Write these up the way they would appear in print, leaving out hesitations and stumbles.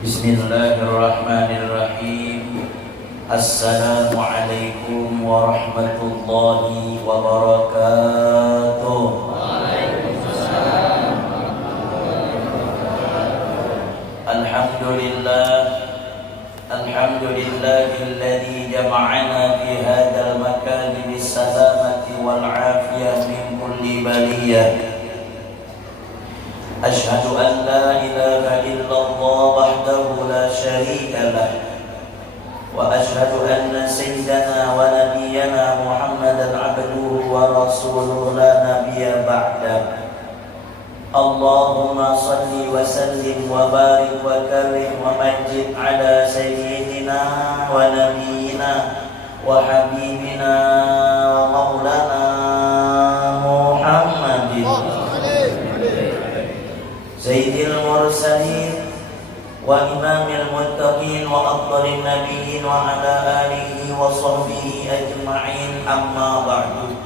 Bismillahirrahmanirrahim. Assalamualaikum warahmatullahi wabarakatuh. Waalaikumsalam. Alhamdulillahilladzi jama'ana fi hadzal makani bis-salamati wal 'afiyah min kulli baliyah. Ashhadu an la ilaha illallah wahdahu la syarika lah wa ashhadu anna sayyidana wa nabiyyana Muhammadan abduhu wa rasuluhu la nabiyya ba'dah. Allahumma salli wa sallim wa barik wa karim wa majid ala sayyidina wa nabiyyina wa habibina wa maulana Muhammadin Sayyidil mursalin wa imamil muttaqin wa afdalin nabiyyin wa ala alihi wa sahbihi ajma'in, amma ba'du.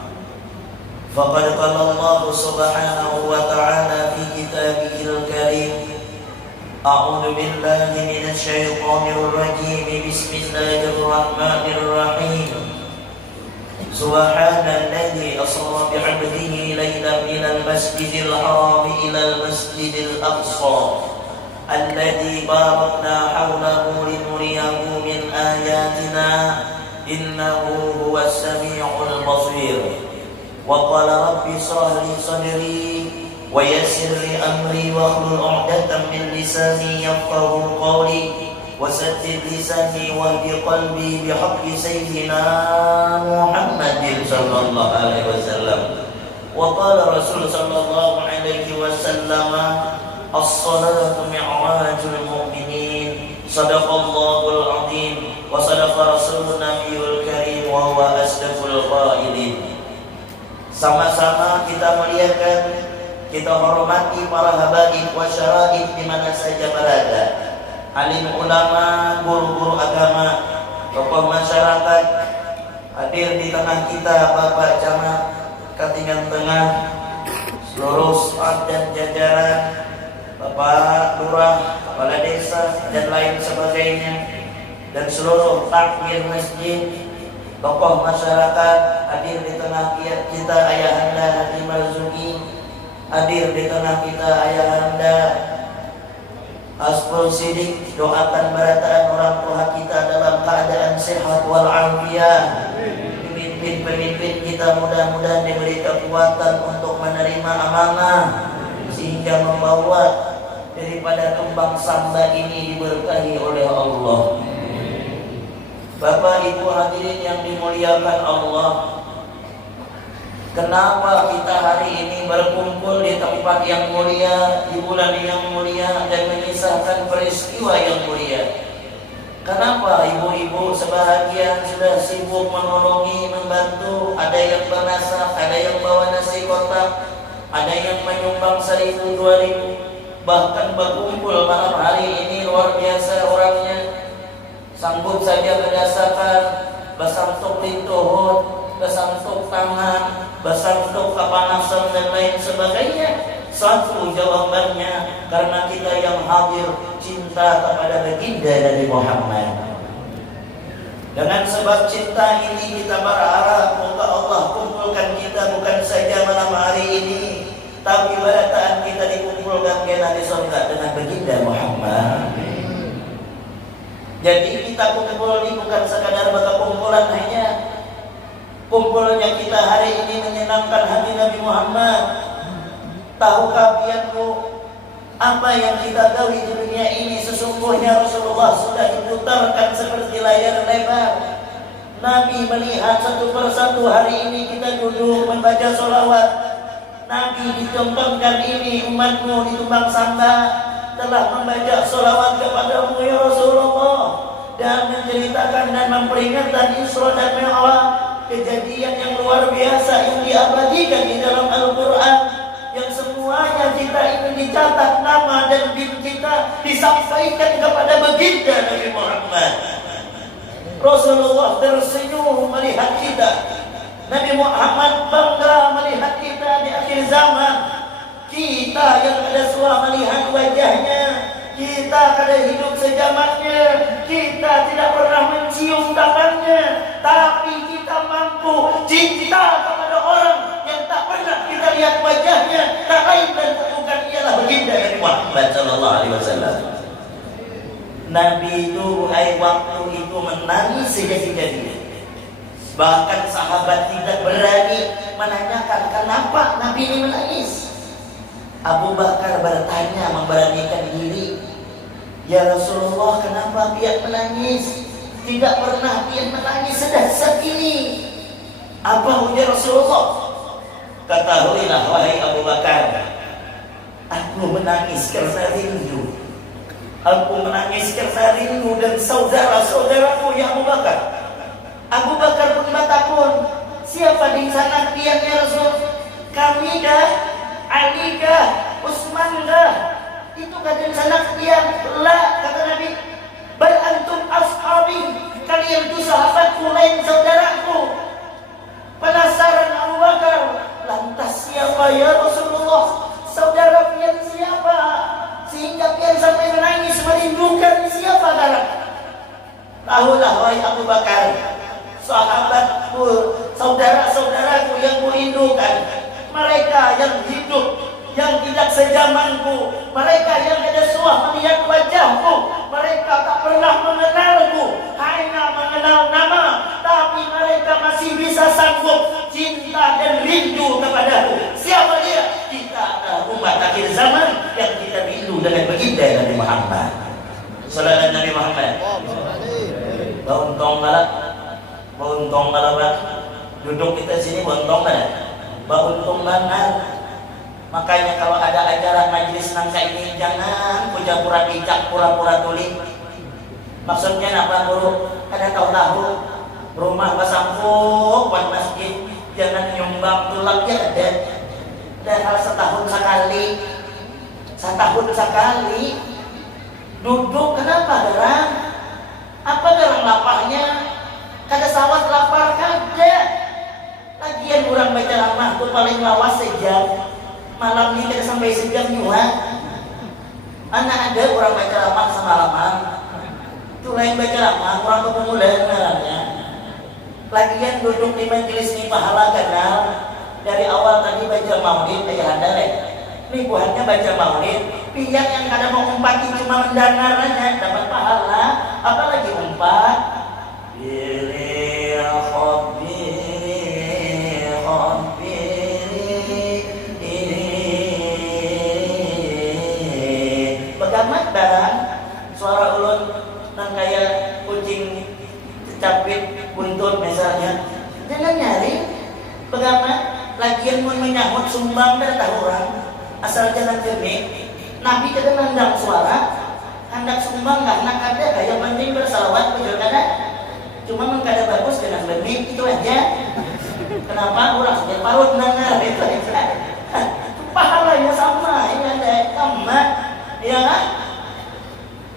Faqad qala Allah subhanahu wa ta'ala fi kitabihil karim, a'udzu billahi minasy syaithanir rajim, bismillahirrahmanirrahim. Subhanalladzi asra bi'abdihi laylan minal masjidil haram ilal masjidil aqsa alladzi barakna hawlahu linuriyahu min ayatina innahu huwas sami'ul basir. Wa qala rabbi shrah li sadri wa yassir li amri wa hlul 'uqdatam min lisani yafqahu qawli wasaddid lisani wahdi qalbi bihaqqi sayyidina Muhammadin sallallahu alaihi wasallam. Wa qala Rasul sallallahu alaihi wasallam, as-salatu mi'rajul mu'minin. Sadaqallahul azim wa sadaqa rasulun nabiyul karim wa huwa asdaqul qailin. Sama-sama kita muliakan, kita hormati para habaib wa syara'id di mana saja berada. Alim ulama, guru-guru agama, tokoh masyarakat, hadir di tengah kita Bapak Camat Katingan Tengah, seluruh staf dan jajaran, Bapak Lurah, Kepala Desa dan lain sebagainya, dan seluruh takmir masjid, tokoh masyarakat, hadir di tengah kita Ayahanda Haji Marzuki, hadir di tengah kita Ayahanda Asful Sidik. Doakan barataan orang tua kita dalam keadaan sehat wal afiyah. Pemimpin-pemimpin kita mudah-mudahan diberi kekuatan untuk menerima amanah sehingga membawa daripada kembang samba ini diberkahi oleh Allah. Bapak Ibu hadirin yang dimuliakan Allah, kenapa kita hari ini berkumpul di tempat yang mulia, di bulan yang mulia, dan mengisahkan peristiwa yang mulia? Kenapa ibu-ibu sebahagian sudah sibuk menolongi, membantu? Ada yang bernasab, ada yang bawa nasi kotak, ada yang menyumbang 1.000, 2.000, bahkan berkumpul malam hari ini luar biasa orangnya. Sanggup saja berdasarkan basantuk lintuhut, basantuk tangan, basantuk kapanasan dan lain sebagainya. Satu jawabannya karena kita yang hadir cinta kepada baginda Nabi Muhammad. Dengan sebab cinta ini kita berharap semoga Allah kumpulkan kita bukan saja malam hari ini, tapi barataan kita dikumpulkan di surga dengan baginda Muhammad. Jadi kita kumpul ini bukan sekadar berkumpulan hanya. Kumpulnya kita hari ini menyenangkan hati Nabi Muhammad. Tahukah pianku, apa yang kita tahu di dunia ini sesungguhnya Rasulullah sudah diputarkan seperti layar lebar. Nabi melihat satu persatu hari ini kita duduk membaca sholawat. Nabi ditumpangkan ini umatmu ditumpang samba telah membaca sholawat kepadamu ya Rasulullah, dan menceritakan dan memperingatkan Isra dan Mi'raj, kejadian yang luar biasa yang diabadikan di dalam Al-Quran, yang semuanya kita ingin dicatat nama dan bin kita disampaikan kepada baginda Nabi Muhammad. Rasulullah tersenyum melihat kita, Nabi Muhammad bangga melihat kita di akhir zaman. Kita yang ada suara melihat wajahnya, kita kada hidup sejamannya, kita tidak pernah mencium tangannya, tapi kita mampu cinta kepada orang yang tak pernah kita lihat wajahnya, tak lain dan bukan ialah baginda Nabi Muhammad sallallahu alaihi wasallam. Nabi itu waktu itu menangis sejadi-jadinya. Bahkan sahabat tidak berani menanyakan kenapa Nabi ini menangis. Abu Bakar bertanya, memberanikan diri, "Ya Rasulullah, kenapa dia menangis? Tidak pernah dia menangis sedahsyat ini." Apa ujar Rasulullah? "Ketahuilah wahai Abu Bakar, aku menangis karena rindu. Aku menangis karena rindu dan saudara-saudaraku ya Abu Bakar." Abu Bakar pun bertakun, "Siapa di sana dia ya Rasul? Kami dah, Ali kah, Utsman kah?" Itu kata di sana dia. "La," kata Nabi, "bal antum ashabi, kalian itu sahabatku, lain saudaraku." Penasaran Abu Bakar, "Lantas siapa ya Rasulullah? Saudara pian siapa? Sehingga pian sampai menangis merindukan siapa darah?" "Tahulah wahai Abu Bakar, sahabatku, saudara-saudaraku yang kurindukan, mereka yang hidup, yang tidak sejamanku, mereka yang ada suah melihat wajahku, mereka tak pernah mengenalku, hanya mengenal nama, tapi mereka masih bisa sanggup cinta dan rindu kepadaku. Siapa dia? Kita adalah umat akhir zaman yang kita rindu dengan baginda Nabi Muhammad. Sallallahu Nabi Muhammad. Bauntong balap, duduk kita sini bauntong banget. Makanya kalau ada acara majlis nangka ini jangan pura-pura dicak, pura-pura tulis. Maksudnya apa guru? Ada tahu rumah basampuk buat masjid, jangan nyumbang tulak ya ada. Hal setahun sekali. Duduk kenapa gerang? Apa gerang lapahnya? Kada sawat lapar kada. Lagian orang baca ramah tuh paling lawas sejam. Malam ini kada sampai sejam juga. Anak ada orang baca ramah semalaman. Itu lain baca ramah, orang pemula ngarannya. Lagian duduk di majelis ini pahala kenal. Dari awal tadi baca maulid ayah anda ini buahnya baca maulid. Pihak yang kada mau umpati cuma mendengar aja dapat pahala. Apalagi umpat. Begamat barang suara ulun nang kaya kucing capit buntut misalnya, jangan nyari begamat. Lagian mun menyahut sumbang dan tahu orang asal jangan jernih. Nabi kada nandang suara hendak sumbang nggak nak ada yang penting bersalawat betul kada. Cuma mengkada bagus dengan benih itu aja. Kenapa orang sudah parut dengar itu aja. Pahalanya sama, ini ada sama, ya kan?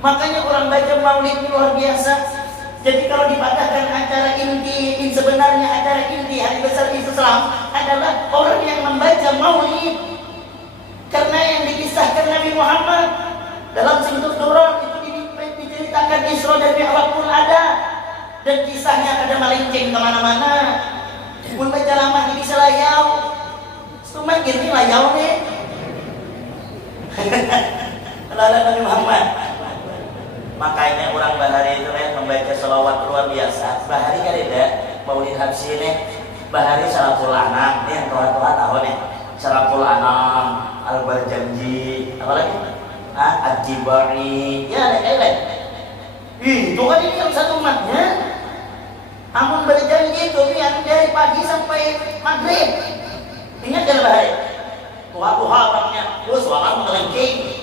Makanya orang baca maulid ini luar biasa. Jadi kalau dipatahkan acara inti sebenarnya acara inti hari besar Islam adalah orang yang membaca maulid. Karena yang dikisahkan Nabi Muhammad dalam Simtud Duror itu diceritakan Isra dan Mi'raj pun ada. Dan kisahnya ada melenceng kemana-mana. Pun baca lama ini bisa layau. Cuma gini layau nih. Lalu Nabi Muhammad. Makanya orang bahari itu membaca selawat luar biasa. Bahari kan ada maulid habsi nih. Bahari salaful anam nih yang tua-tua tahu nih. Salaful anam, al-barjanji, apa lagi? Ad-Dibari. Ya ada. Itu kan ini yang satu umatnya. Amun berjanji itu yang dari pagi sampai maghrib. Ingat kan bahari? Tuha-tuha orangnya. Terus orang mengelengking.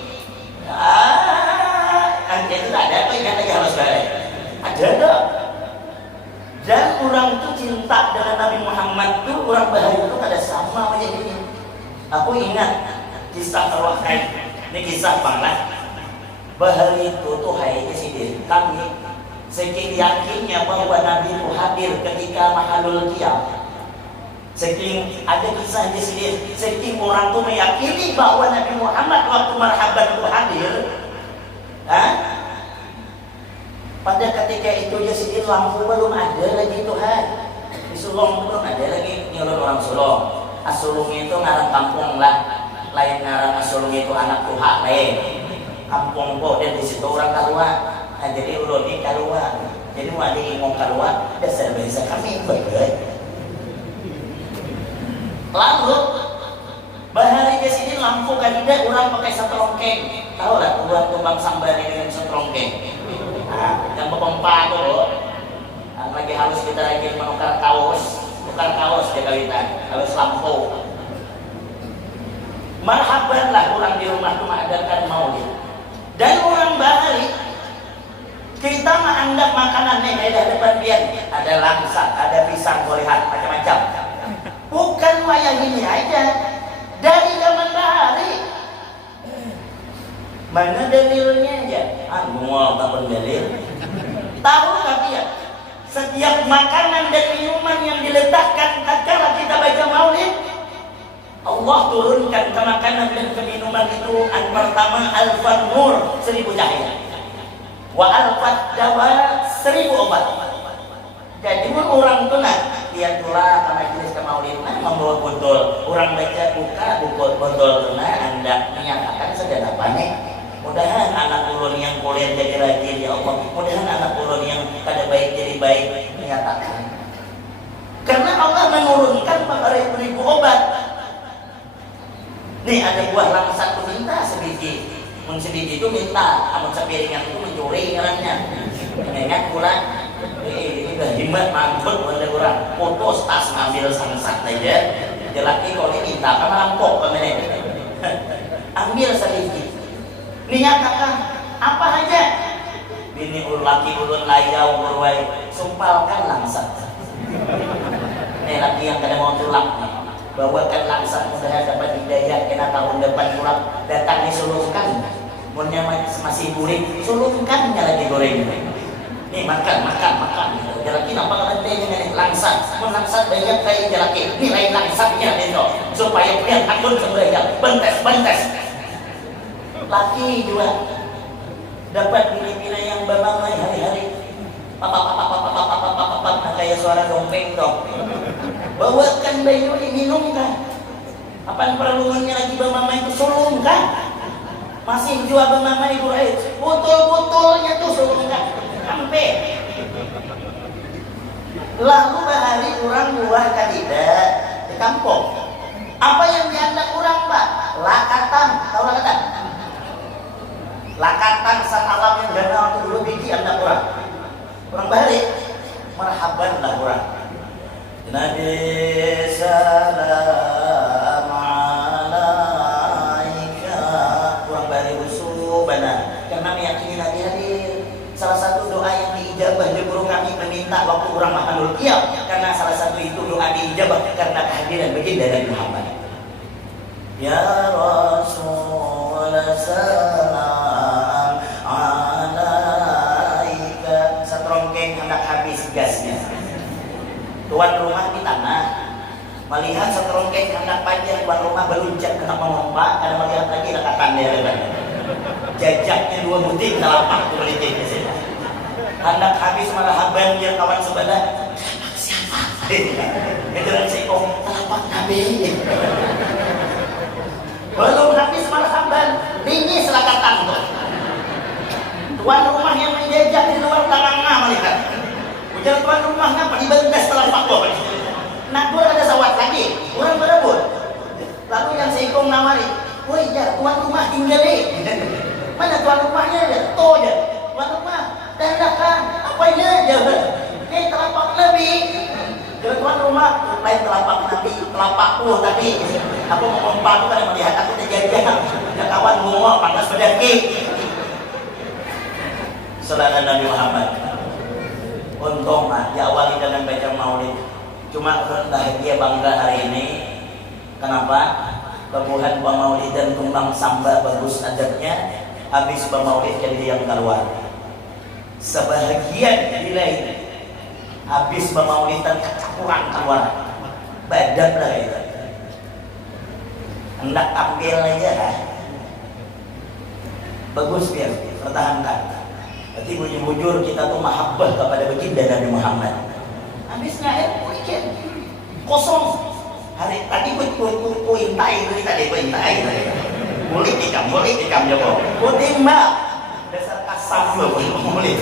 Itu ada apa yang lagi harus bahari? Ada dong. Dan orang itu cinta dengan Nabi Muhammad itu orang bahari itu ada sama aja ini. Aku ingat kisah terwakai. Ini kisah banget. Bahari itu tuh hai sini kami saking yakinnya bahwa Nabi itu hadir ketika mahalul qiyam. Saking ada kisah di sini, saking orang tuh meyakini bahwa Nabi Muhammad waktu marhaban itu hadir. Hah? Pada ketika itu dia sedih, lampu belum ada lagi Tuhan. Di Sulong belum ada lagi nyuruh orang Sulong. Asulung itu ngarang kampung lah, lain ngarang asulung itu anak Tuhan lain. Kampung kok dan di situ orang Kalua. Nah, jadi ulun ini Kalua. Jadi wali ngomong Kalua, dasar bahasa kami berbeda. Lalu bahari ke sini lampu kadida orang pakai setrongkeng. Tahu lah orang tumbang sambari dengan setrongkeng. Nah, yang pepempa tuh lagi harus kita lagi menukar kaos dia kawitan, kaos lampu. Marhaban lah orang di rumah itu mengadakan maulid. Dan orang bahari kita menganggap makanannya ada depan biar ada langsat, ada pisang golehan macam-macam. Bukan wayang ini aja, dari zaman bahari. Mana dalilnya aja? Mual tak berdalil. Tahu nggak dia? Setiap makanan dan minuman yang diletakkan tatkala kita baca maulid, Allah turunkan ke makanan dan ke minuman itu an pertama alfan nur 1000 cahaya, wa alfat dawa 1000 obat. Jadi orang tunat lihat pula ke majelis ke maulid membawa botol, orang baca buka botol tuna anda menyatakan sedang apa nih? Mudahan anak ulun yang kuliah jadi rajin ya Allah. Mudahan anak ulun yang kada baik jadi baik, menyatakan. Karena Allah menurunkan ribu obat. Nih ada buah langsat tu minta sebiji. Mun sebiji itu minta, amun sepiringan itu mencuri ngarannya. Ingat pula ini udah jimat mangkut oleh orang. Putus tas ngambil sangsat aja. Jelaki kalau ini minta kan rampok kemana. Ambil sebiji. Niat kakak apa aja bini laki ulun layau berwai sumpalkan langsat. Nih laki yang kada mau tulak bawakan langsat mudah dapat hidayah kena tahun depan pulang datang disulungkan munnya masih burik sulungkannya lagi goreng. Nih makan jalaki nampak kadang dengan langsat mun langsat banyak kayak jalaki nilai langsatnya itu supaya dia takut sebenarnya bentes laki juga dapat bini-bini yang bernamai hari-hari papa kayak suara dompeng dong bawakan bayi diminum kan apa perluannya lagi bernamai itu sulung kan masih jual bernamai itu botol-botolnya tuh sulung kan sampai lalu bahari orang buah kadida di kampung apa yang dianggap orang pak lakatan tahu lakatan lakatan saat alam yang danau itu dulu biji anak orang balik marhaban lah orang Nabi salam alaika orang balik usul benar karena meyakini Nabi hadir salah satu doa yang diijabah di guru kami meminta waktu orang makanul qiyam karena salah satu itu doa diijabah karena kehadiran baginda Nabi Muhammad ya Rasul salam gasnya. Tuan rumah di tanah melihat seterongkeng anak panjang tuan rumah beluncak kena memompa karena melihat lagi lekatan dia jajaknya 2 butir telapak tu melihat ke sini anak habis marhaban dia kawan sebelah siapa? Kejalan seikong telapak Nabi belum habis marhaban bingis lekatan tu tuan rumah yang menjajak di luar tanah melihat ujar tuan rumahnya apa dibendas setelah faktor nak ada sawat lagi orang berebut lalu yang seikong nawari woi ya tuan rumah tinggal mana tuan rumahnya ada toh aja tuan rumah dandakan apa ini aja telapak Nabi tuan rumah lain telapak Nabi telapakku tadi aku mau memompa aku kan melihat aku terjajah ya kawan semua panas pedaki saudara Nabi Muhammad untung diawali dengan baca maulid cuma bahagia bangga hari ini kenapa kebuhan maulid dan tumbang samba bagus adabnya habis maulid jadi yang keluar sebahagian nilai habis maulid dan kurang keluar badan lah itu hendak ambil aja bagus biar pertahankan. Berarti bujur kita tuh mahabbah kepada baginda Nabi Muhammad. Habisnya weekend kosong. Hari tadi ku intai tadi ku intai. Boleh ikam jawab. Ku timbang dasar kasar lo boleh.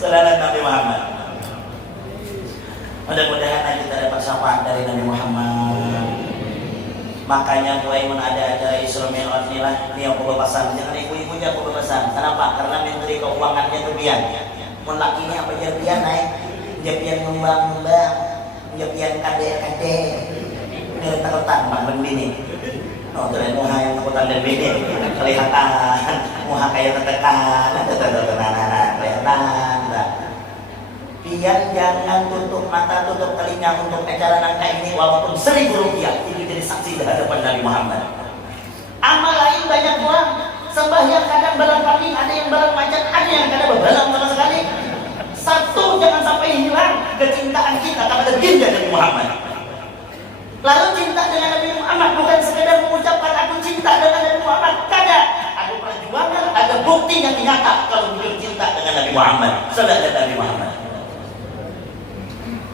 Sallallahu Nabi Muhammad. Mudah-mudahan kita dapat syafaat dari Nabi Muhammad. Makanya mulai ada acara Isra Mi'raj inilah ini yang bebasan. Jangan ibu-ibu aja bebasan. Kenapa? Karena menteri keuangannya tuh bian. Mun laki ini apa jadi bian naik? Dia bian ngembang, dia bian kade. Ini takutan bang bini. Oh, dari muha yang takutan dan bini. Kelihatan muha kayak tertekan, kelihatan. Biar jangan tutup mata, tutup telinga untuk acara nangka ini walaupun Rp1.000 itu jadi saksi di hadapan Nabi Muhammad. Amal lain banyak uang, sembahyang kadang balang kambing, ada yang balang macan, ada yang kadang berbalang sama sekali. Satu jangan sampai hilang kecintaan kita kepada baginda Nabi Muhammad. Lalu cinta dengan Nabi Muhammad bukan sekedar mengucapkan aku cinta dengan Nabi Muhammad, kadang ada perjuangan, ada bukti yang nyata kalau beliau cinta dengan Nabi Muhammad. Sallallahu Nabi Muhammad.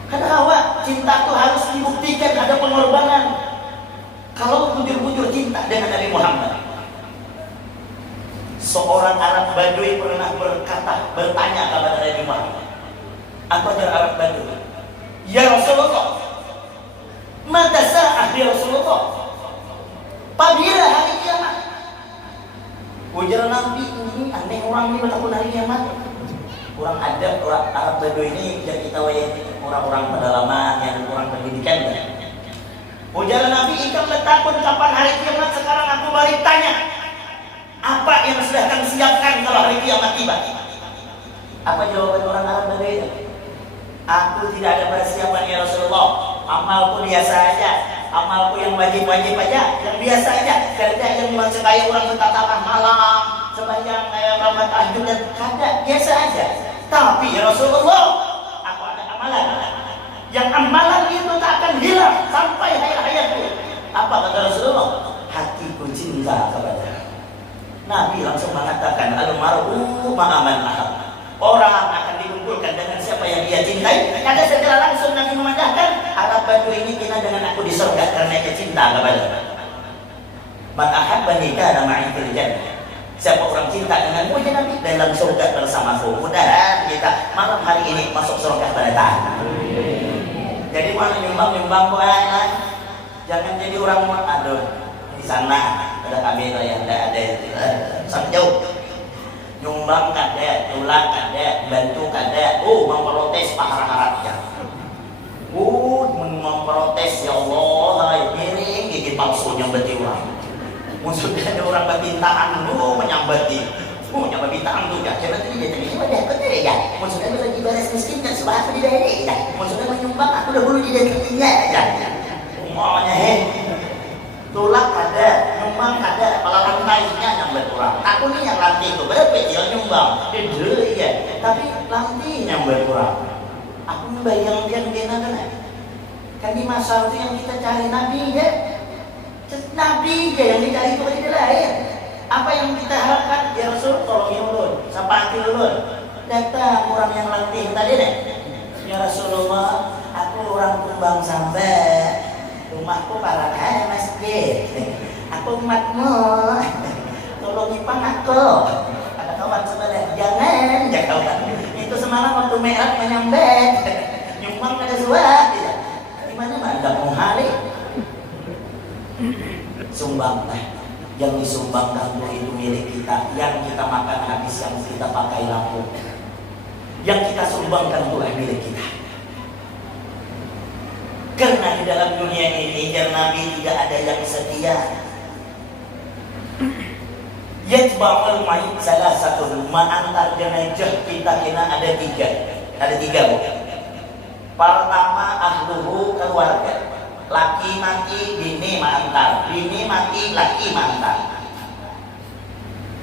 Karena awak cinta itu harus dibuktikan, ada pengorbanan. Kalau bujur-bujur cinta dengan Nabi Muhammad. Seorang Arab Badui pernah bertanya kepada Nabi Muhammad. Apa ajar Arab Badui? Ya Rasulullah, mata sa'ah ya Rasulullah? Apabila hari kiamat? Ujar Nabi ini aneh orang ini bertakun hari kiamat. Orang ada orang Arab Badui ini yang kita orang-orang pedalaman yang kurang pendidikan. Ujar Nabi, ikam bertakun kapan hari kiamat? Sekarang aku balik tanya, apa yang sudah kamu siapkan kalau hari kiamat tiba? Apa jawaban orang Arab Badui itu? Aku tidak ada persiapan ya Rasulullah. Amalku biasa aja. Amalku yang wajib-wajib aja, yang biasa aja. Kerja yang supaya orang bertatakan malam, sembahyang kayak ramadan tahajud dan kada biasa aja. Tapi ya Rasulullah, aku ada amalan. Yang amalan itu tak akan hilang sampai akhir hayatku. Apa kata Rasulullah? Hatiku cinta kepada Nabi langsung mengatakan al-mar'u ma'aman ahab. Orang akan dikumpulkan dengan siapa yang dia cintai. Karena secara langsung Nabi memandangkan Arab Badui ini kena dengan aku di surga karena dia cinta kepada man ahabbani kana ma'i fil jannah. Siapa orang cinta denganmu ya Nabi dalam surga bersamaku. Mudah-mudahan kita malam hari ini masuk surga pada tahan. Jadi mana nimbang buahnya, jangan jadi orang aduh di sana ada kamera yang ada sangat jauh. Nyumbang kada, nyulang kada, bantu kada. Memprotes paharat-haratnya. Memprotes ya Allah, miring gigi palsunya berarti orang. Maksudnya ada orang batintaan, menyambati. Nyambat bintang tuh ya. Coba tadi dia tadi ada apa ya? Maksudnya lagi balas miskin kan sebab apa di daerah ya? Maksudnya menyumbang aku dahulu di daerahnya ya. Semuanya tulak ada, nyumbang ada, kepala lantainya nyambat kurang. Aku nih yang lantai itu berapa dia nyumbang? Gede ya. Tapi lantai nyambat kurang. Aku membayang dia gimana kan di masa itu yang kita cari Nabi ya. Nabi ya yang dicari itu tidak lain. Apa yang kita harapkan? Ya Rasul tolong ya ulun, sapati ulun. Datang orang yang lantai tadi nih. Ya Rasulullah, aku orang Tumbang sampai rumahku para kaya masjid. Aku umatmu, tolong ipang aku. Ada kawan sebelah, jangan kawan. Itu semalam waktu Mi'raj menyambet, nyumbang pada suat. Di mana ada muhari? Sumbanglah. Yang disumbangkan itu milik kita, yang kita makan habis, yang kita pakai lampu, yang kita sumbangkan itu milik kita. Karena di dalam dunia ini jar Nabi tidak ada yang setia. Yatba'ul mayyit salah satu antar jenazah kita kena ada tiga bu. Pertama ahluhu keluarga. Laki mati, bini mantar, bini mati, laki mantar.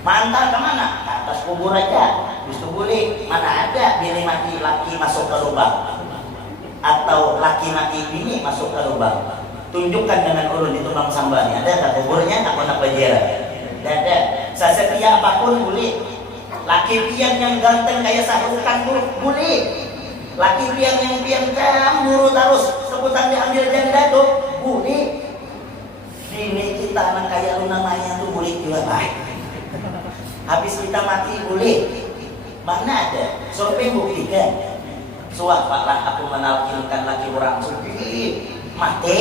Mantar kemana? Ke atas kubur aja. Justru boleh. Mana ada bini mati, laki masuk ke lubang, atau laki mati, bini masuk ke lubang. Tunjukkan dengan ulun di tumbang sambalnya. Ada tak kuburnya? Aku nak bajera. Tidak ada. Sesetia apapun boleh. Laki pian yang ganteng kayak Sahrukan boleh. Laki pian yang pian cemburu terus sebutan diambil janda tuh boleh. Bini kita anak kayak Luna Maya tuh boleh juga baik. Habis kita mati boleh. Mana ada? Survei buktikan. Suapaklah aku menalkinkan laki orang suci mati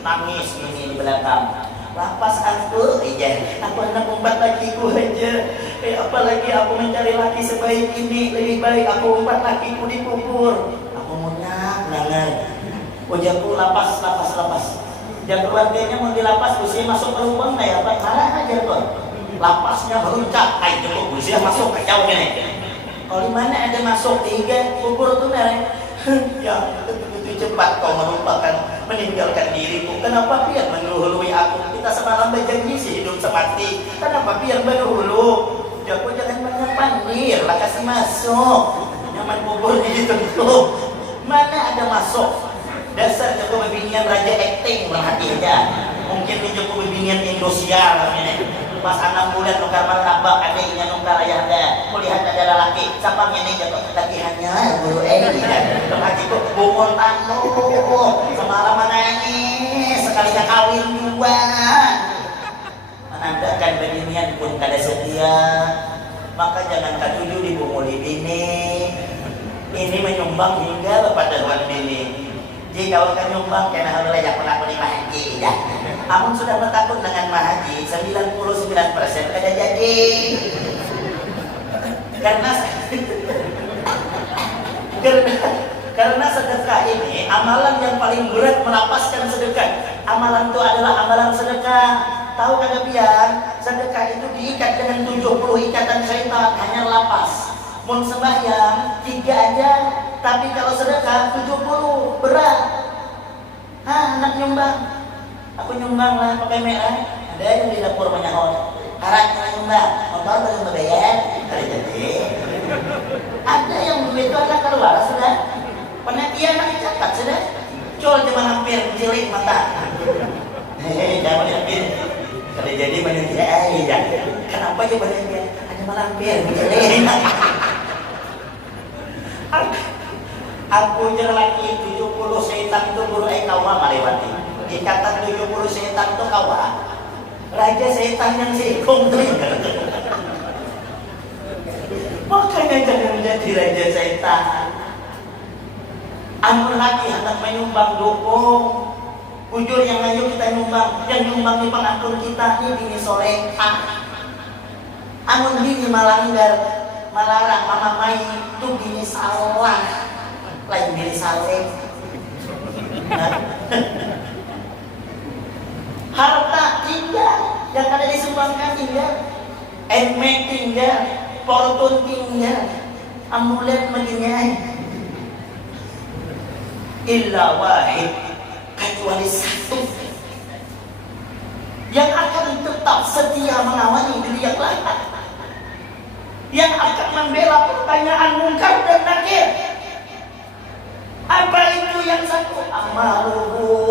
nangis ini di belakang. Lapas aku aku anak umpat lakiku aja. Apalagi aku mencari laki sebaik ini. Lebih baik aku umpat lakiku di kubur. Aku nangan. Wajahku lapas. Dan keluarganya mau dilapas, usia masuk ke lubang kayak apa? Marah aja tuh. Lapasnya meruncak, ayo cukup usia masuk ke jauh nih. Kalau di mana ada masuk tiga kubur tuh nih. Ya begitu cepat kau melupakan meninggalkan diriku. Kenapa biar mendahului aku? Kita semalam berjanji sih hidup semati. Kenapa biar mendahulu? Aku jangan banyak panggil, lah kasih masuk. Nyaman kubur ditutup. Mana ada masuk? Dasar Jokowi binian raja acting berhati aja. Mungkin di Jokowi binian Indosiar namanya. Pas 6 bulan nukar martabak adiknya nukar ayahnya. Melihat ada lelaki, siapa ini jatuh latihannya guru hatiku bumul tanu. Semalam nangis sekali kawin dua. Menandakan binian pun kada setia. Maka jangan katuju dibumuli bini. Ini menyumbang hingga kepada tuan bini. Jadi kalau kan nyumbang kena harus layak melakukan haji dah. Amun sudah bertakut dengan mahaji 99% kada jadi. Karena sedekah ini amalan yang paling berat melapaskan sedekah. Amalan itu adalah amalan sedekah. Tahu kagak pian? Sedekah itu diikat dengan 70 ikatan syaitan hanya lapas. Mun sembahyang 3 aja. Tapi kalau sedekah 70 berat. Anak nyumbang. Aku nyumbang lah pakai merah. Ada yang di dapur banyak orang. Harapnya nyumbang. Motor belum membayar. Ada jadi. Ada yang begitu akan keluar sudah. Penelitian nak catat sudah. Col cuma hampir jeli mata. Hehehe jangan hampir. Ada jadi penelitian. Kenapa ya penelitian? Hanya malampir jeli. Aku lagi 70 setan itu guru kau melewati. Ikatan 70 setan itu kau raja setan yang sikung tuh. Makanya jangan menjadi raja setan. Anu lagi hendak menyumbang dukung. Bujur yang ayo kita nyumbang. Yang nyumbang di pengampun kita ini bini sore. Anu bini malanggar malarang mama mai itu bini salah. Lain bini saleh. Harta tinggal, yang ada disumbangkan tinggal, emek tinggal, fortune tinggal, amulet begini. Illa wahid, kecuali satu yang akan tetap setia mengawali diri yang lain, yang akan membela pertanyaan mungkar dan nakir. Apa itu yang satu?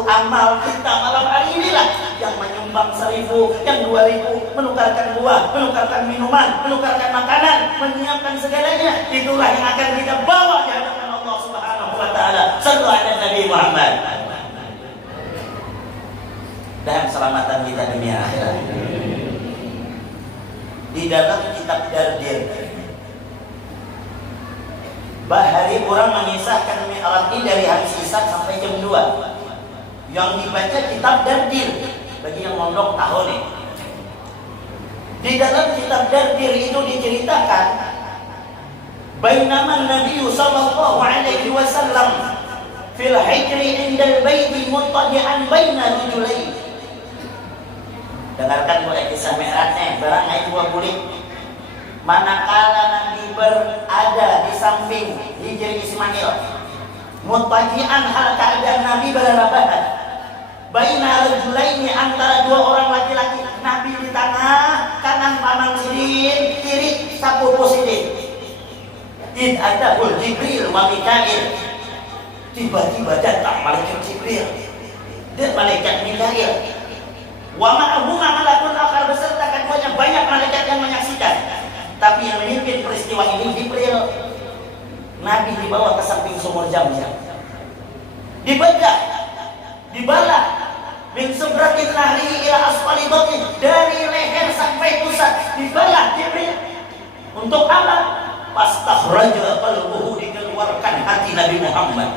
Amal kita malam hari inilah yang menyumbang 1.000, yang 2.000, menukarkan buah, menukarkan minuman, menukarkan makanan, menyiapkan segalanya. Itulah yang akan kita bawa di hadapan Allah Subhanahu wa taala. Sallu ala Nabi Muhammad. Dan keselamatan kita dunia akhirat. Di dalam kitab Dardir Bahari orang mengisahkan Mi'raj ini dari hari Isya sampai jam 2. Yang dibaca kitab Dardir bagi yang mondok tahu nih. Di dalam kitab Dardir itu diceritakan bainama Nabi sallallahu alaihi wasallam fil hijri indal baiti muttadi'an baina rujulain. Dengarkan mulai kisah Mi'rajnya, barang ayat 2 bulik. Manakala Nabi berada di samping Hijri Ismail, muttaji'an hal keadaan Nabi berarabahan, baina rajulaini antara 2 orang laki-laki. Nabi di tengah, kanan paman sidin, kiri sapupu sidin. Id adahul Jibril wa Mikail. Tiba-tiba datang malaikat Jibril dan malaikat Mikail. Wa ma'ahuma malakun akhar, beserta keduanya banyak malaikat yang menyaksikan. Tapi yang memimpin peristiwa ini Jibril. Nabi dibawa ke samping sumur Zam-Zam. Dibedah, dibalah min subratin nahri ila asfali batni, dari leher sampai pusat dibalah Jibril. Untuk apa? Fastakhraja qalbuhu, dikeluarkan hati Nabi Muhammad.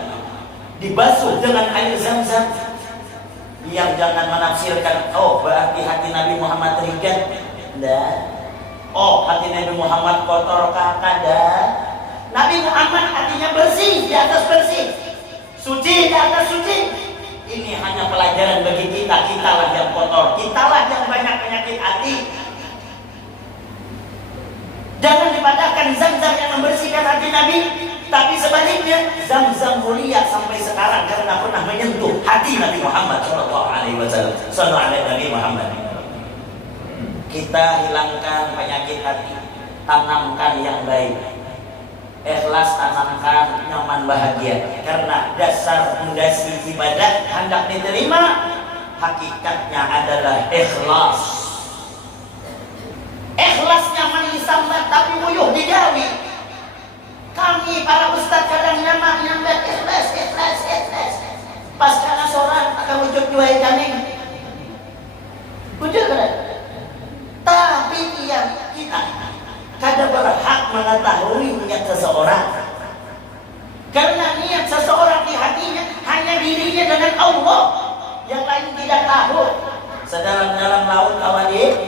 Dibasuh dengan air Zam-Zam. Yang jangan menafsirkan, oh berarti hati Nabi Muhammad ringan. Enggak. Oh hati Nabi Muhammad kotor kakak. Nabi Muhammad hatinya bersih, di atas bersih, suci di atas suci. Ini hanya pelajaran bagi kita. Kitalah yang kotor, kitalah yang banyak penyakit hati. Jangan dipadahkan Zam-Zam yang membersihkan hati Nabi, tapi sebaliknya Zam-Zam mulia sampai sekarang karena pernah menyentuh hati Nabi Muhammad Shallallahu Alaihi Wasallam. Sallallahu alaihi Nabi Muhammad. Kita hilangkan penyakit hati, tanamkan yang baik. Ikhlas, tanamkan nyaman, bahagia. Karena dasar fondasi ibadah hendak diterima, hakikatnya adalah ikhlas. Ikhlas nyaman disambat tapi muyuh digawi. Kami para ustaz kadang nyaman nyambat ikhlas. Pas karena seorang akan wujud juai kami. Wujud kan? Tapi kita kada berhak mengetahui niat seseorang, karena niat seseorang di hatinya hanya dirinya dengan Allah, yang lain tidak tahu. Sedalam-dalam laut awali,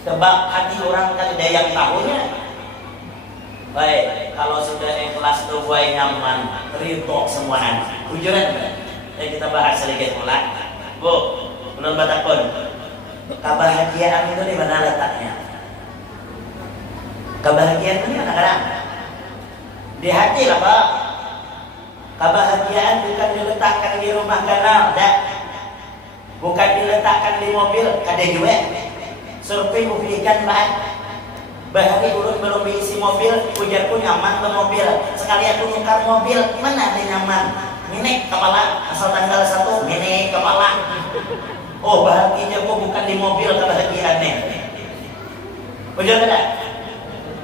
tebak hati orang kan ada yang tahunya. Baik, kalau sudah ikhlas tuh buai nyaman, ridho semuanya. Hujuran, kita bahas sedikit ulang. Bu, menurut Batakun, kebahagiaan itu di mana letaknya? Kebahagiaan itu kadang-kadang di hati lah Pak. Kebahagiaan bukan diletakkan di rumah kanal, dah. Bukan diletakkan di mobil, kada juga. Survei buktikan Pak. Bahari urut belum diisi mobil, ujarku nyaman ke mobil. Sekali aku nukar mobil, mana ada nyaman? Minik kepala, asal tanggal 1, minik kepala. Oh bahagianya aku bukan di mobil kebahagiaannya. Ujar kada?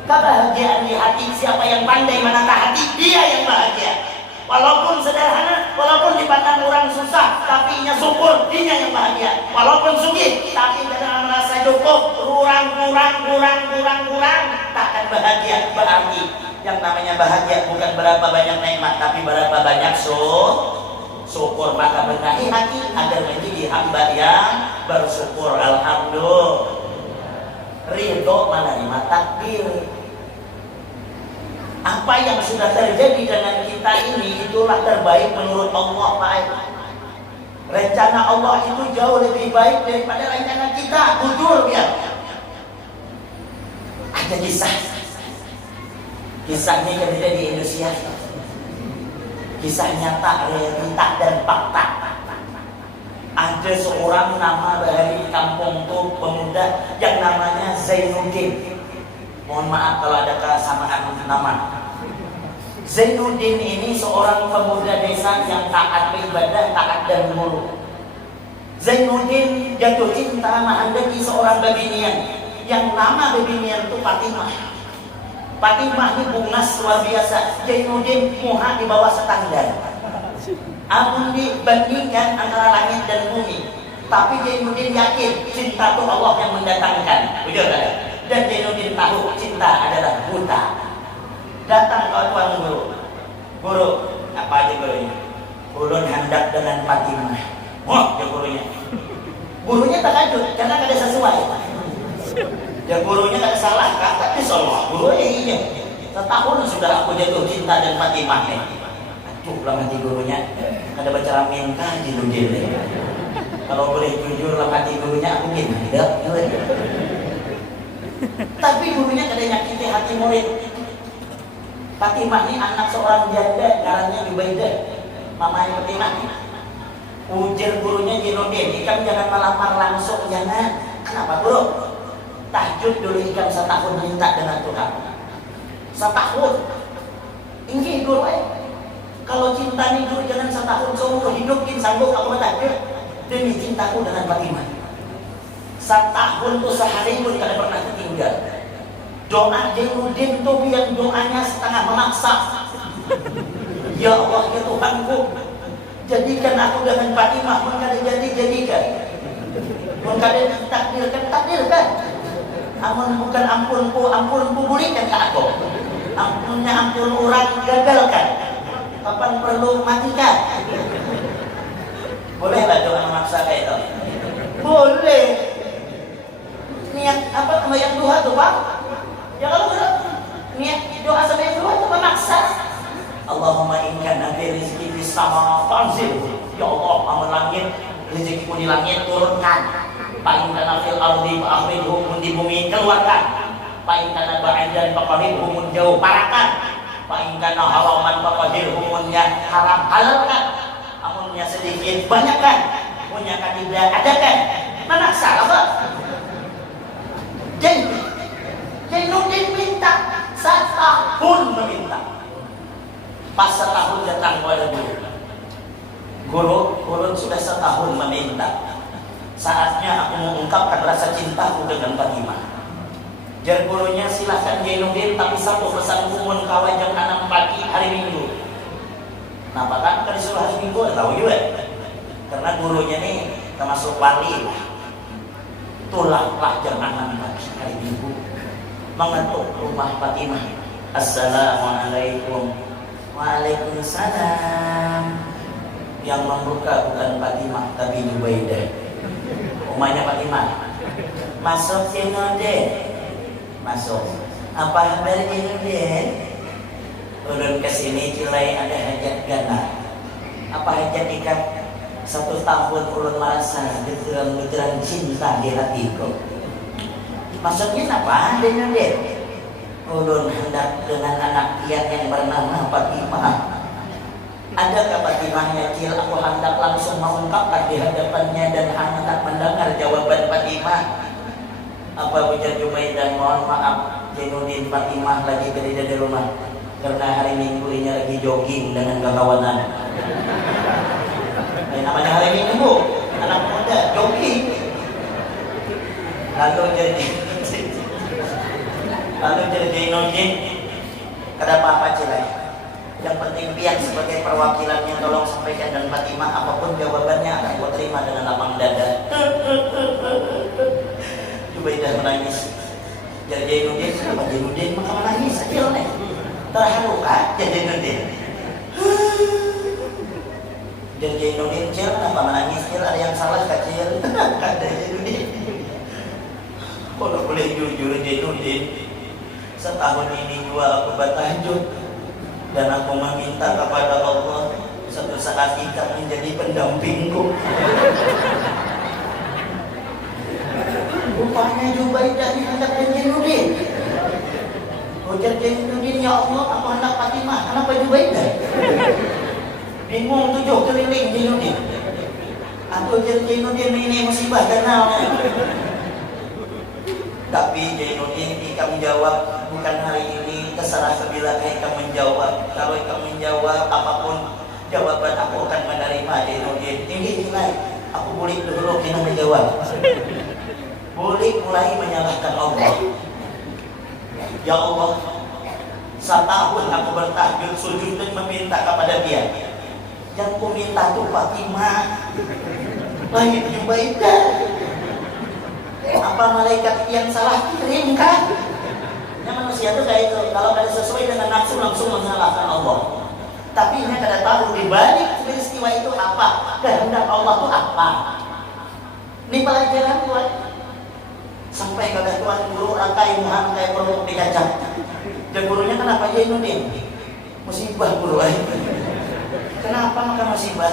Kebahagiaan di hati, siapa yang pandai menata hati, dia yang bahagia. Walaupun sederhana, walaupun dipandang orang susah, tapi nya syukur, dia yang bahagia. Walaupun sugih, tapi kadang merasa cukup, kurang, takkan bahagia. Berarti yang namanya bahagia bukan berapa banyak nikmat, tapi berapa banyak syukur. Maka benahi hati agar menjadi hamba yang bersyukur. Alhamdulillah. Ridho menerima takdir. Apa yang sudah terjadi dengan kita ini, itulah terbaik menurut Allah Pak. Rencana Allah itu jauh lebih baik daripada rencana kita. Jujur ya. Ada kisahnya terjadi di Indonesia. Kisah nyata, realita dan fakta. Ada seorang nama dari kampung tuh pemuda yang namanya Zainuddin. Mohon maaf kalau ada kesamaan nama. Zainuddin ini seorang pemuda desa yang taat beribadah, taat dan guru. Zainuddin jatuh cinta menghadapi seorang babinian yang nama babinian itu Fatimah. Fatimah ini bungas luar biasa. Zainuddin muha di bawah standar. Amun dibandingkan antara langit dan bumi, tapi Zainuddin yakin cinta itu Allah yang mendatangkan. Betul tak? Dan Zainuddin tahu cinta adalah buta. Datang ke tuan guru, apa aja gurunya? Ulun hendak dengan Fatimah. Wah, ya gurunya takjub karena kada sesuai. Ya gurunya kada salah, kata disolong. Gurunya iya. Setahun sudah aku jatuh cinta dan Fatimah nih. Aduh, lah hati gurunya kada baca ramen kan di Nudil. Kalau boleh jujur lah hati gurunya aku gimana? Tapi gurunya kada nyakiti hati murid. Fatimah ini anak seorang janda, ngarannya Ubaidah. Mamanya Fatimah. Ujar gurunya Zainuddin, ikam jangan melamar langsung, jangan. Kenapa guru? Tahajud dulu ikam setahun minta dengan Tuhan. Setahun. Ini guru kalau cinta nih guru jangan setahun seumur hidup, sanggup aku bertahajud demi cintaku dengan Fatimah. Setahun tuh sehari pun tidak pernah ketinggal. Doa Jainuddin tuh yang doanya setengah memaksa. Ya Allah ya Tuhanku, jadikan aku dengan Fatimah. Pun kada jadikan. Pun kada takdirkan. Amun bukan ampunku berikan ke aku. Ampunnya ampun orang gagalkan. Kapan perlu matikan. Bolehlah doa memaksa kayak itu? Boleh. Niat apa sembahyang duha tuh Pak? Ya kalau niat doa sembahyang duha itu memaksa. Allahumma in kana fi rizqi fis sama fanzil. Ya Allah, amun langit rezekiku di langit turunkan. Fa in kana fil ardi fa akhrijhum di bumi keluarkan. Fa in kana ba'idan fa qaribhum jauh parakan. Fa in kana haraman fa qadirhum haram halalkan. Amunnya sedikit banyakkan, punya kan tidak adakan. Memaksa apa? Jainuddin minta setahun meminta. Pas setahun datang kepada guru sudah setahun meminta. Saatnya aku mengungkapkan rasa cintaku dengan Fatimah. Jar gurunya, silahkan Jainuddin, tapi satu pesan kumun kawan jam 6 pagi hari Minggu. Kenapa kan disuruh hari Minggu? Tahu juga. Karena gurunya nih termasuk wali lah. Tulanglah jam 6 pagi hari Minggu mengetuk rumah Fatimah. Assalamualaikum. Waalaikumsalam. Yang membuka bukan Fatimah tapi Jubaidah. Rumahnya Fatimah. Masuk Jainuddin. Masuk. Apa kabar Jainuddin? Turun ke sini cilai ada hajat gana. Apa hajat ikan? 1 tahun ulun merasa getaran cinta di hatiku. Maksudnya apa Jainuddin? Ulun hendak dengan anak piat yang bernama Fatimah. Adakah Fatimahnya cil? Aku hendak langsung mengungkapkan di hadapannya dan hendak mendengar jawaban Fatimah. Apa ujar Jubaidah? Mohon maaf Jainuddin, Fatimah lagi berada di rumah karena hari Minggu ini lagi jogging dengan kawanan. Namanya hari Minggu, anak muda jogging. Lalu jadi Jainuddin, ada apa-apa cilai? Yang penting pihak sebagai perwakilannya tolong sampaikan dan Fatimah apapun jawabannya akan gua terima dengan lapang dada. Jubaidah menangis. Jadi Jainuddin, kenapa Jainuddin maka menangis aja nih? Terharu kan Jainuddin? Dan Jainuddin cil, kenapa menangis cil? Ada yang salah kecil? Ada Jainuddin. Kalau boleh jujur Jainuddin, setahun ini juga aku bertahajud dan aku meminta kepada Allah suatu saat kita menjadi pendampingku. Rupanya Jubaidah diangkat dan Jainuddin. Ujar Jainuddin, ya Allah, aku hendak Fatimah. Kenapa Jubaidah? Bingung 7 keliling Jainuddin. Aku ujar Jainuddin, ini musibah kenalnya. Tapi Jainuddin ikam menjawab, bukan hari ini, terserah sebila ikam menjawab. Kalau ikam menjawab apapun jawaban aku akan menerima Jainuddin. Tinggi nilai, aku boleh dulu kena menjawab. Boleh mulai menyalahkan Allah. Ya Allah, setahun aku bertahajud sujud dan meminta kepada Dia. Yang ku minta itu Fatimah, lahir Jubaidah. Apa malaikat yang salah kirim kan? Ya manusia itu kayak itu. Kalau ada sesuai dengan nafsu langsung menyalahkan Allah. Tapi ini kada tahu di balik peristiwa itu apa, kehendak Allah itu apa. Ini pelajaran buat sampai kepada tuan guru rakai muham kayak perlu dikacang. Dan gurunya kenapa Jainuddin? Musibah guru aja. Kenapa maka musibah?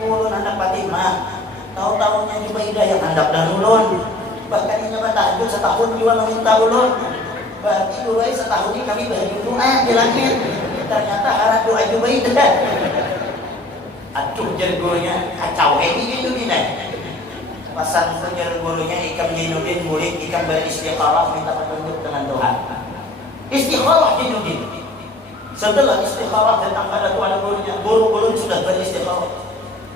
Ulun anak Fatimah. Tahu-tahunya Jubaidah yang handap dan ulun. Bahkan ini bertahajud setahun juga meminta ulun. Berarti dulu setahun ini kami berdoa di langit. Ternyata harap doa Jubaidah. Aduh, jadi gurunya kacau ini Jainuddin. Pasang penjara gurunya ikam Jainuddin murid ikam beristikharah minta petunjuk dengan Tuhan. Istikharah Jainuddin. Setelah istikharah datang pada tuan gurunya, guru sudah beristikharah.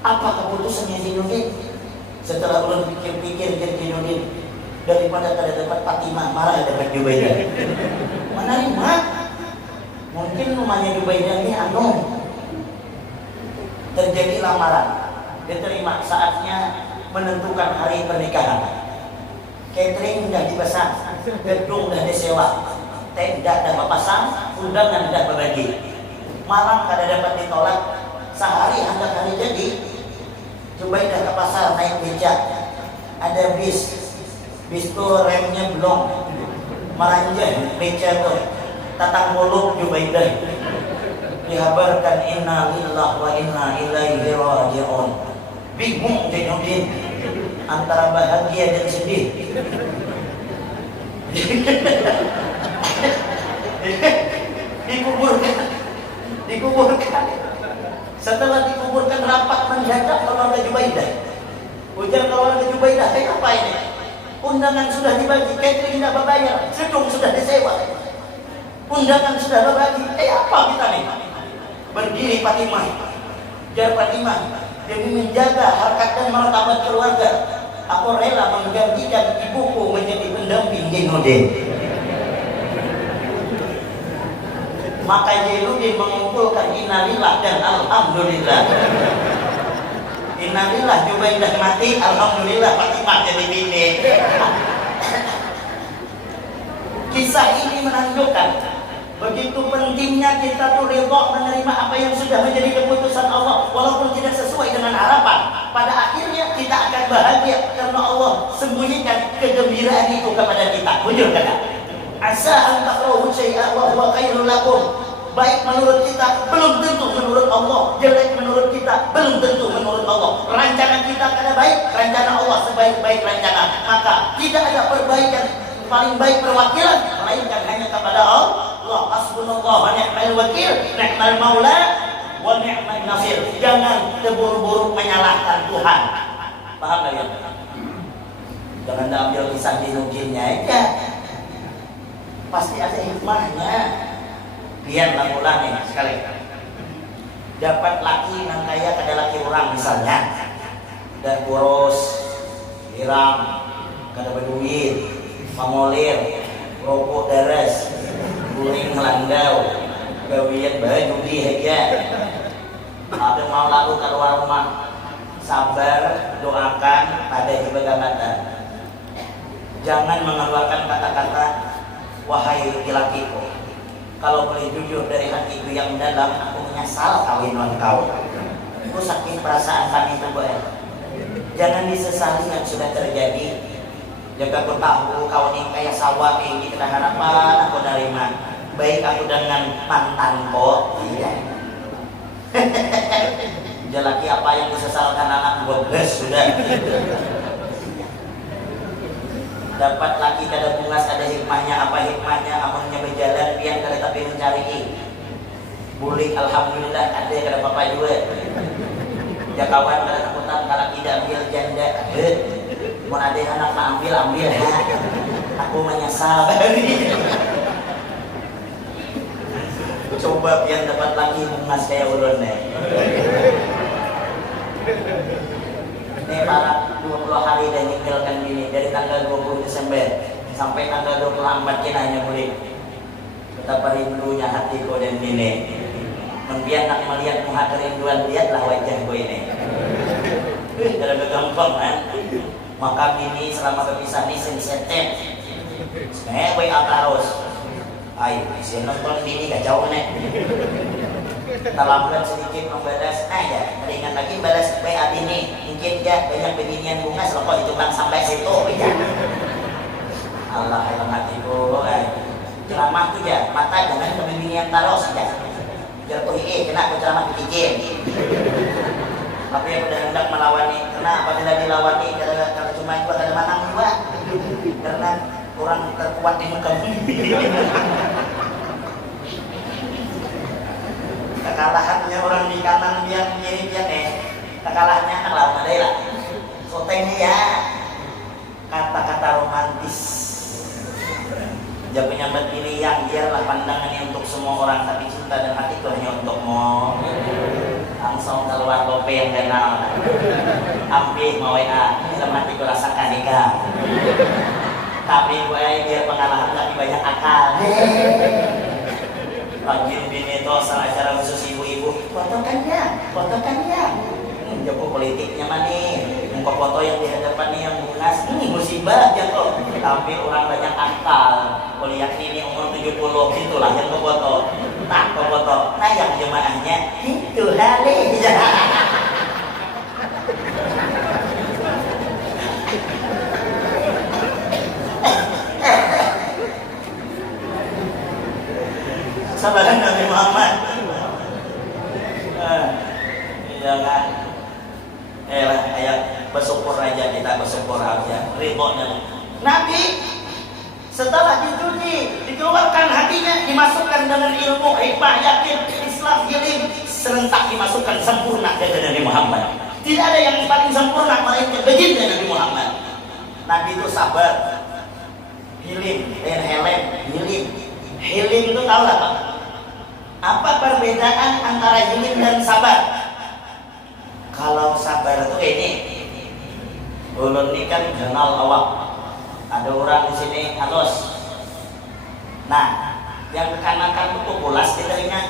Apa keputusannya Jainuddin? Setelah ulun pikir-pikir Jainuddin, daripada kada dapat Fatimah marah dapat Jubaidah. Menerima. Mungkin rumahnya Jubaidah ini terjadi lamaran, diterima, saatnya menentukan hari pernikahan. Catering sudah dipesan, gedung sudah disewa, tenda sudah pasang, undangan sudah berbagi. Malam kada dapat ditolak, sehari hendak hari jadi. Jubaidah ke pasar naik becak, ada bis itu remnya belum, meranjang becak tuh, tatang muluk Jubaidah. Dikabarkan inna lillahi wa inna ilaihi raji'un. Bingung Jainuddin antara bahagia dan sedih. dikuburkan. Setelah dikuburkan rapat mendadak keluarga Jubaidah. Ujar keluarga Jubaidah, apa ini? Undangan sudah dibagi, catering tidak berbayar, gedung sudah disewa, undangan sudah berbagi. Apa kita nih? Berdiri Fatimah, jar Fatimah, demi menjaga harkat dan martabat keluarga, aku rela menggantikan ibuku menjadi pendamping Jainuddin. Maka Jainuddin mengumpulkan innalillah dan alhamdulillah. Innalillah Jubaidah mati, alhamdulillah Fatimah jadi bini. Kisah ini menunjukkan begitu pentingnya kita tuh ridha menerima apa yang sudah menjadi keputusan Allah, walaupun tidak sesuai dengan harapan. Pada akhirnya kita akan bahagia karena Allah sembunyikan kegembiraan itu kepada kita. Bujur kata, asa an takrahu syai'an wa huwa khairul lakum. Baik menurut kita, belum tentu menurut Allah. Jelek menurut kita, belum tentu menurut Allah. Rencana kita kada baik, rencana Allah sebaik-baik rencana. Maka tidak ada perbaikan paling baik perwakilan melainkan hanya kepada Allah. Hasbunallah wa ni'mal wakil, ni'mal maula wa ni'mal nasir. Jangan terburu-buru menyalahkan Tuhan. Paham gak ya? Jangan ambil kisah dinukilnya aja. Pasti ada hikmahnya. Biar lakulah nih sekali. Dapat laki nang kaya kada laki orang misalnya, dan boros, hiram, kada berduit, mengolir, rokok deres, guling melandau, gawian baju di aja. Ada mau lalu keluar rumah, sabar, doakan, pada ibadah mata. Jangan mengeluarkan kata-kata wahai laki-lakiku, kalau boleh jujur dari hatiku yang dalam, aku menyesal kawin dengan kau. Aku sakit perasaan kami itu, boy. Jangan disesali yang sudah terjadi. Jaga aku tahu kau ini kayak sawah ini, kita harapan aku nerima. Baik aku dengan mantan kok, iya. Jalaki apa yang disesalkan anak 12 sudah. Dapat laki kada bungas, ada hikmahnya. Apa hikmahnya? Amalnya berjalan biar kada tapi mencari. Bulik alhamdulillah ada kada apa-apa juga. Ya kawan kada takutan kalau tidak ambil janda. Mau ada anak nak ambil ha. Aku menyesal. Coba biar dapat laki bungas kayak ulun nih. Ini para 20 hari dan ninggalkan ini dari tanggal 20 Desember sampai tanggal 24 kita hanya boleh. Betapa rindunya hatiku dan ini. Membiar nak melihat muka kerinduan, lihatlah wajahku ini. Tidak gampang kan? Maka ini selama kepisah ini sensitif. Sebenarnya WA terus. Ayo, saya nonton ini gak jauh nih. Terlambat sedikit membalas, ya mendingan lagi balas WA ini. Mungkin ya banyak beginian bunga selokok ditumpang sampai situ ya. Allah yang hatiku, ceramah tuh ya, mata jangan kebeginian taros ya. Biar aku kena aku ceramah dikijin. Tapi yang udah hendak melawani, karena apabila dilawani kalau cuma itu ada manang juga. Karena kurang terkuat di muka bumi. Kekalahannya orang di kanan biar kiri biar kekalahannya akan lawan ada lah. Sotengnya ya kata-kata romantis. Jangan menyambat diri yang biarlah pandangannya untuk semua orang, tapi cinta dan hati itu hanya untukmu. Langsung keluar lope yang kenal. Ambil mau WA dalam hatiku rasakan nikah. Tapi gue biar pengalaman tapi banyak akal. Panggil bini itu asal acara khusus ibu-ibu, fotokan ya. Joko politiknya mana nih? Muka foto yang di hadapan nih yang bungas, musibah jatuh. Tapi orang banyak akal. Kuliah ini umur 70 itulah yang foto. Tak foto. Nah yang jemaahnya itu hari. Sabaran Nabi Muhammad. Jangan. Ayat bersyukur aja kita bersyukur aja. Ridhonya. Nabi setelah dicuci, dikeluarkan hatinya, dimasukkan dengan ilmu, hikmah, yakin, Islam, ilim, serentak dimasukkan sempurna ke Nabi Muhammad. Tidak ada yang paling sempurna melainkan baginda Nabi Muhammad. Nabi itu sabar, hilim, dan helem, hilim. Hilim itu tahu lah Pak? Apa perbedaan antara hilim dan sabar? Kalau sabar itu ini, ulun ini kan kenal awak. Ada orang di sini halus. Nah, yang kekanakan itu pulas di telinga.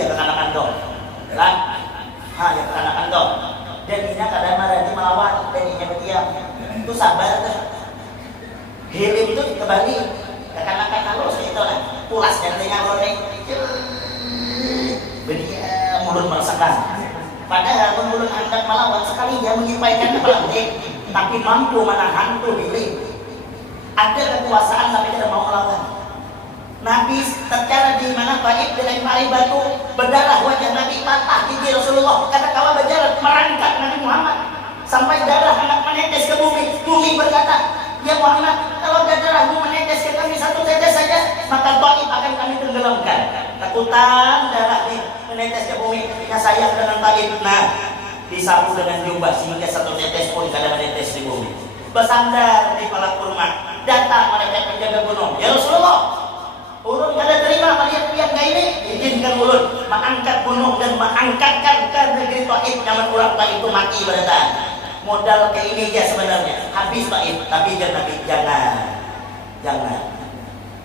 Yang kekanakan dong, kan? Yang kekanakan dong. Jadinya kadang marah melawan, jadinya berdiam. Itu sabar tuh. Hilim itu kembali. Kekanakan halus itu lah. Pulas di telinga orang. Berdiam, mulut merasakan. Padahal mulut hendak melawan sekali dia menyampaikan kepala tapi mampu menahan tuh diri. Ada kekuasaan tapi tidak mau melawan. Nabi tercara di mana Taif dilempari batu, berdarah wajah Nabi, patah gigi Rasulullah. Kata kawan berjalan merangkak Nabi Muhammad sampai darah hendak menetes ke bumi. Bumi berkata, ya Muhammad, kalau darahmu menetes ke kami satu tetes saja, maka Taif akan kami tenggelamkan. Takutan darah menetes ke bumi. Ya sayang dengan Taif. Nah, disapu dengan jubah sehingga satu tetes pun kadang menetes di bumi. Bersandar di palak kurma, datang malaikat penjaga gunung. Ya Rasulullah, ulun kada terima melihat lihat ini. Izinkan ulun mengangkat gunung dan mengangkatkan ke negeri Taif. Zaman orang Taif itu mati berada. Modal ke ini aja sebenarnya. Habis Taif, tapi jangan.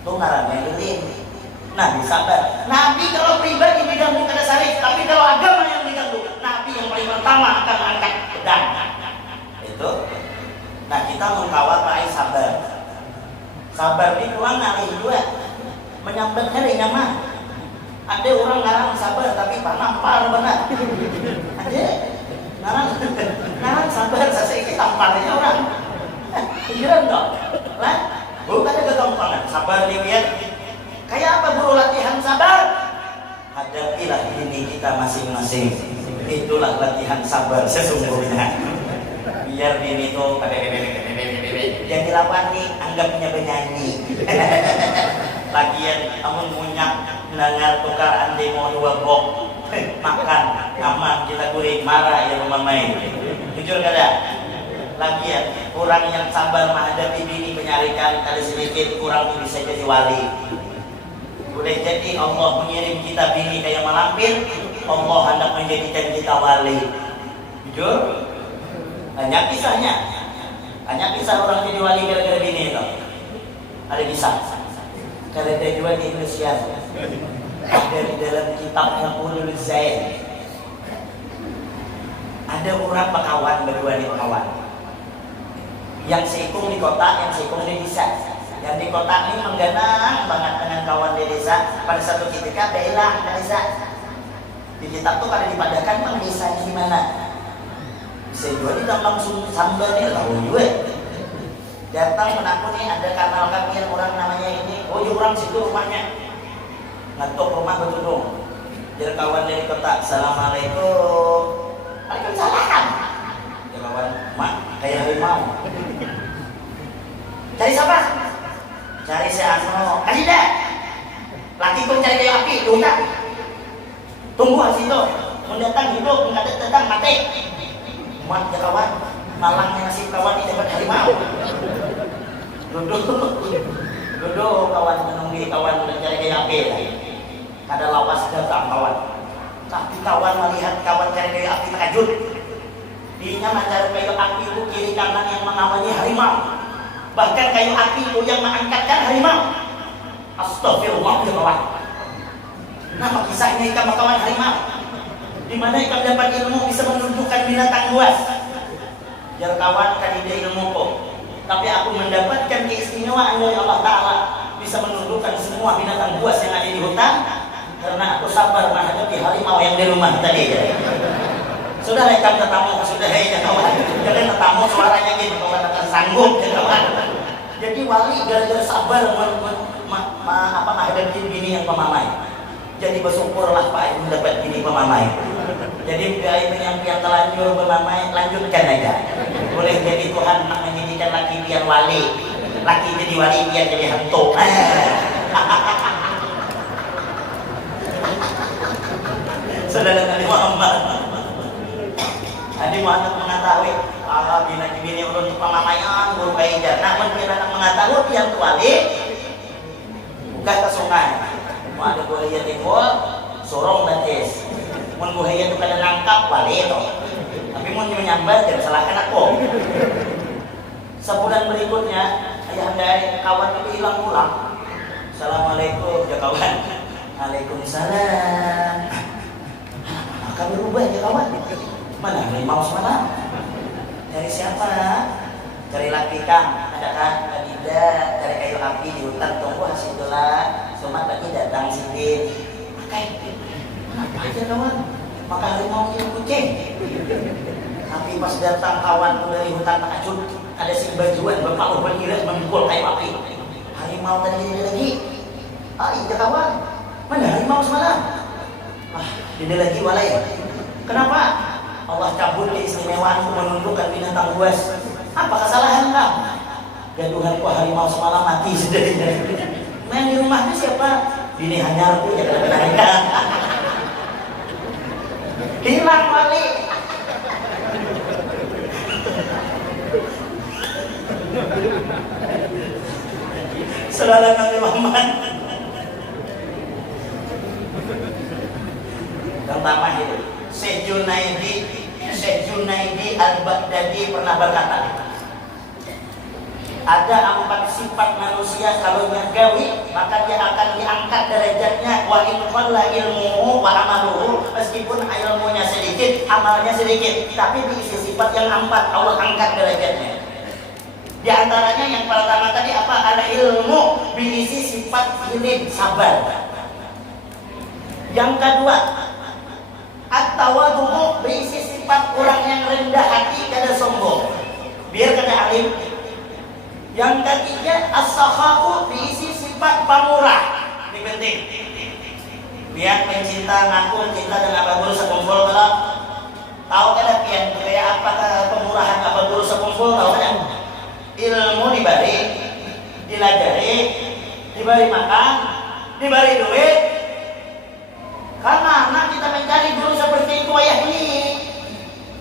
Itu ngarannya gelim. Nabi sabar. Nabi kalau pribadi diganggu kada salib, tapi kalau agama yang diganggu, Nabi yang paling pertama akan angkat pedang. Itu. Nah kita mengkawal raih sabar. Sabar ini kurang ngalih juga. Menyambat hari nyaman. Ada orang ngarang sabar tapi panampar benar. Ada ngarang sabar sesekit tamparnya orang. Pikiran dong. Lah, bukan ada kegampangan. Sabar dilihat. Kayak apa guru latihan sabar? Hadapilah ini kita masing-masing. Itulah latihan sabar sesungguhnya. Biar diri itu yang dilawan nih anggapnya penyanyi. Lagian amun munyak nangar tukaran demo dua blok makan aman kita kuring marah ya mamai. Jujur kada? Lagian orang yang sabar menghadapi bini menyarikan kali sedikit kurang bisa jadi wali. Boleh jadi Allah mengirim kita bini kayak malampir, Allah hendak menjadikan kita wali. Jujur? Banyak kisahnya. Banyak kisah orang jadi wali gara-gara bini itu. Ada kisah. Kalau ada juga di Indonesia. Ada di dalam kitab Ulul Zain. Ada orang pekawan, berdua nih pekawan. Yang seikung di kota, yang seikung di desa. Yang di kota ini mengganang banget dengan kawan di desa. Pada satu ketika dia hilang ke desa. Di kitab tuh kada dipadakan bang desanya di mana. Saya juga tidak langsung sambar nih tahu juga. Datang menaku nih ada kanal kami yang orang namanya ini. Oh orang situ rumahnya. Ngetok rumah betudung. Jadi kawan dari kota. Assalamualaikum. Waalaikumsalam. Ya kawan, mak kayak harimau. Cari siapa? Cari si Ano. Ada. Laki tuh cari kayak api, tunggu di situ. Mendatang hidup, mendatang datang mati. Mat ya kawan, malangnya nasib kawan ini dapat harimau. Duduk kawan menunggu kawan cari kayak api. Ada lawas datang kawan. Tapi kawan melihat kawan cari kayak api terkejut. Dinya macam kayu api itu kiri kanan yang mengawani harimau. Bahkan kayu api itu yang mengangkatkan harimau. Astagfirullah ya kawan. Nama kisahnya ikan makawan harimau. Di mana ikan dapat ilmu bisa menunjukkan binatang buas. Jar kawan kan ide ilmu kok. Tapi aku mendapatkan keistimewaan dari Allah Ta'ala bisa menundukkan semua binatang buas yang ada di hutan karena aku sabar menghadapi harimau yang di rumah tadi. Sudah ikan tetamu, sudah ya kawan. Jangan tetamu suaranya gitu kawan akan sanggup ya kawan. Jadi wali gara-gara sabar menghadapi bini yang pemamai. Jadi bersyukurlah Pak mendapat bini pemamai. Jadi yang telanjur pemamai lanjutkan aja. Boleh jadi Tuhan nak menjadikan laki biar wali, laki jadi wali biar jadi hantu. Saudara Nabi Muhammad. Nabi Muhammad mengetahui bini urun pemamaian guru kaidah. Namun kita nak mengetahui yang wali buka ke sungai. Mau ada buaya timbul, sorong batis. Mun buaya itu kada nangkap wali itu. Tapi mun menyambar jangan salahkan aku. Sebulan berikutnya ayah anda kawan itu hilang pulang. Assalamualaikum ya kawan. Waalaikumsalam. Kami berubah ya kawan. Mana harimau semalam? Dari siapa? Dari laki kang. Adakah? Tidak. Dari kayu api di hutan tunggu hasil dola. Somat lagi datang sini. Makai. Apa aja kawan? Maka harimau itu kucing. Tapi pas datang kawan dari hutan Takajud, ada si bajuan bapak ubah iras memikul kayu api. Harimau tadi lagi. Iya kawan. Mana harimau semalam? Dia lagi walai. Kenapa? Allah cabut keistimewaan untuk menundukkan binatang buas. Apa kesalahan kau? Ya Tuhan, harimau semalam mati sudah. Main di rumahnya siapa? Bini hanyarku ya kadang-kadang. Hilang wali. Saudara Nabi Muhammad. Yang pertama itu Syekh Junaidi Al-Baghdadi pernah berkata, ada 4 sifat manusia kalau nyagawi maka dia akan diangkat derajatnya wa in qalla ilmuhu wa amaluhu, meskipun ilmunya sedikit amalnya sedikit, tapi diisi sifat yang 4 Allah angkat derajatnya. Di antaranya yang pertama tadi apa? Ada ilmu diisi sifat hilim sabar. Yang kedua at-tawadhu berisi sifat orang yang rendah hati kada sombong biar kada alim. Yang ketiga as-sakha'u berisi sifat pamurah. Ini penting. Biar pencinta ngaku cinta dengan apa guru sekumpul kalau tahu kada pian kayak apa pemurahan apa guru sekumpul tahu kada? Ilmu diberi, dilajari, diberi makan, diberi duit. Karena kita mencari guru seperti itu ayah ini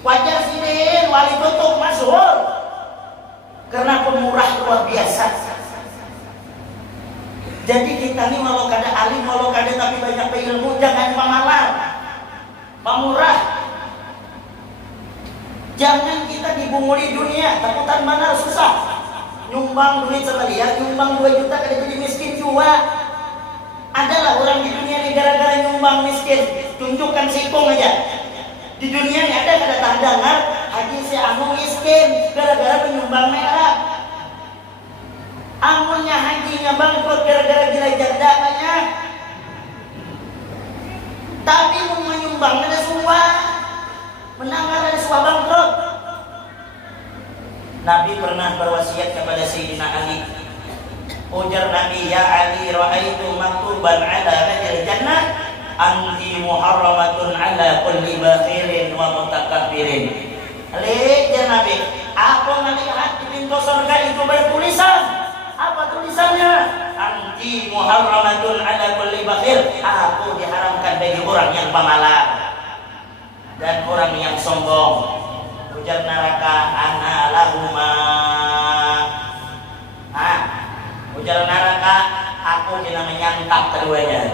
wajar sini wali tutup masyhur karena pemurah luar biasa. Jadi kita ini walau kada alim, walau kada tapi banyak ilmu, jangan pemalar, pemurah. Jangan kita dibunguli dunia, takutan mana susah. Nyumbang duit sama dia, nyumbang 2 juta kada jadi miskin juga. Adalah orang di dunia ini gara-gara nyumbang miskin, tunjukkan sikung aja. Di dunia ini ada kada tandangan haji si anu miskin gara-gara menyumbang merah. Amunnya hajinya bangkrut gara-gara gila janda banyak. Tapi mau menyumbang ada semua, menanggar ada semua bangkrut. Nabi pernah berwasiat kepada Sayyidina Ali. Ujar Nabi, ya Ali, ra'aitu maktuban ala rajil jannah anti muharramatun ala kulli bakhirin wa mutakabbirin. Ali, ya Nabi, aku melihat di pintu surga itu bertulisan. Apa tulisannya? Anti muharramatun ala kulli bakhir. Aku diharamkan bagi orang yang pemalas dan orang yang sombong. Ujar neraka, ana lahuma. Ujar neraka, aku kena menyantap keduanya.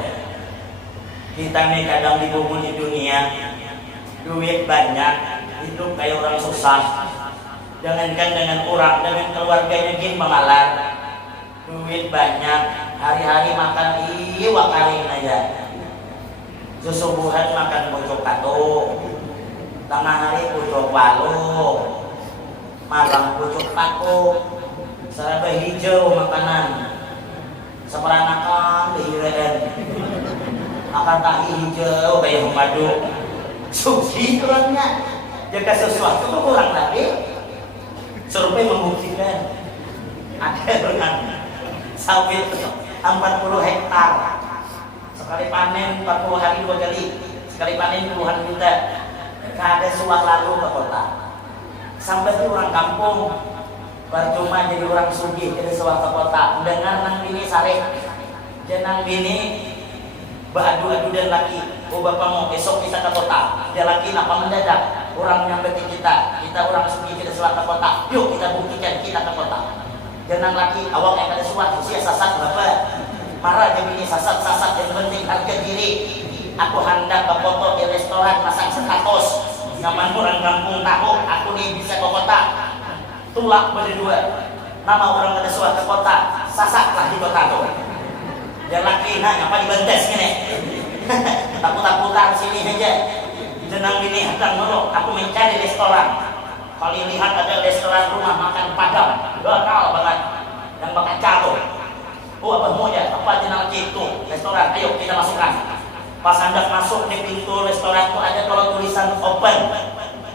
Kita nih kadang dibungkul di dunia, duit banyak, hidup kayak orang susah. Jangankan dengan orang, dengan keluarganya gini mengalar. Duit banyak, hari-hari makan iwak karing aja. Susubuhan makan pucuk kato, tengah hari pucuk walu, malam pucuk paku, sarabe hijau makanan. Seperanakan dihiraan, makan tahi hijau kayak madu. Suci orangnya, jaga sesuatu tuh kurang lagi. Survei membuktikan ada orang sawit 40 hektar, sekali panen 40 hari 2 kali, sekali panen puluhan juta. Kada suah lalu ke kota, sampai itu orang kampung percuma jadi orang sugih kada suah ke kota. Dengar nang bini sare, jenang bini beradu-adu dan laki, oh bapakmu esok bisa ke kota, dia laki napa mendadak. Orang nyampe kita orang sugih kita suah ke kota, yuk kita buktikan kita ke kota. Jangan laki awak yang ada suah usia sasat berapa, marah jadi ini sasat yang penting harga diri. Aku hendak ke foto di restoran masang status, nyaman orang kampung tahu aku nih bisa ke kota. Tulak berdua, nama orang ada suah ke kota, sasatlah di kota tuh. Jangan laki nah ngapa dibentes gini, takut-takutan sini aja. Jenang bini hadang dulu, aku mencari restoran. Kali lihat ada restoran rumah makan Padang, gagal banget, yang makan jatuh. Oh apa mau ya? Apa jenang itu restoran? Ayo kita masukkan. Pas hendak masuk di pintu restoran itu ada kalau tulisan open,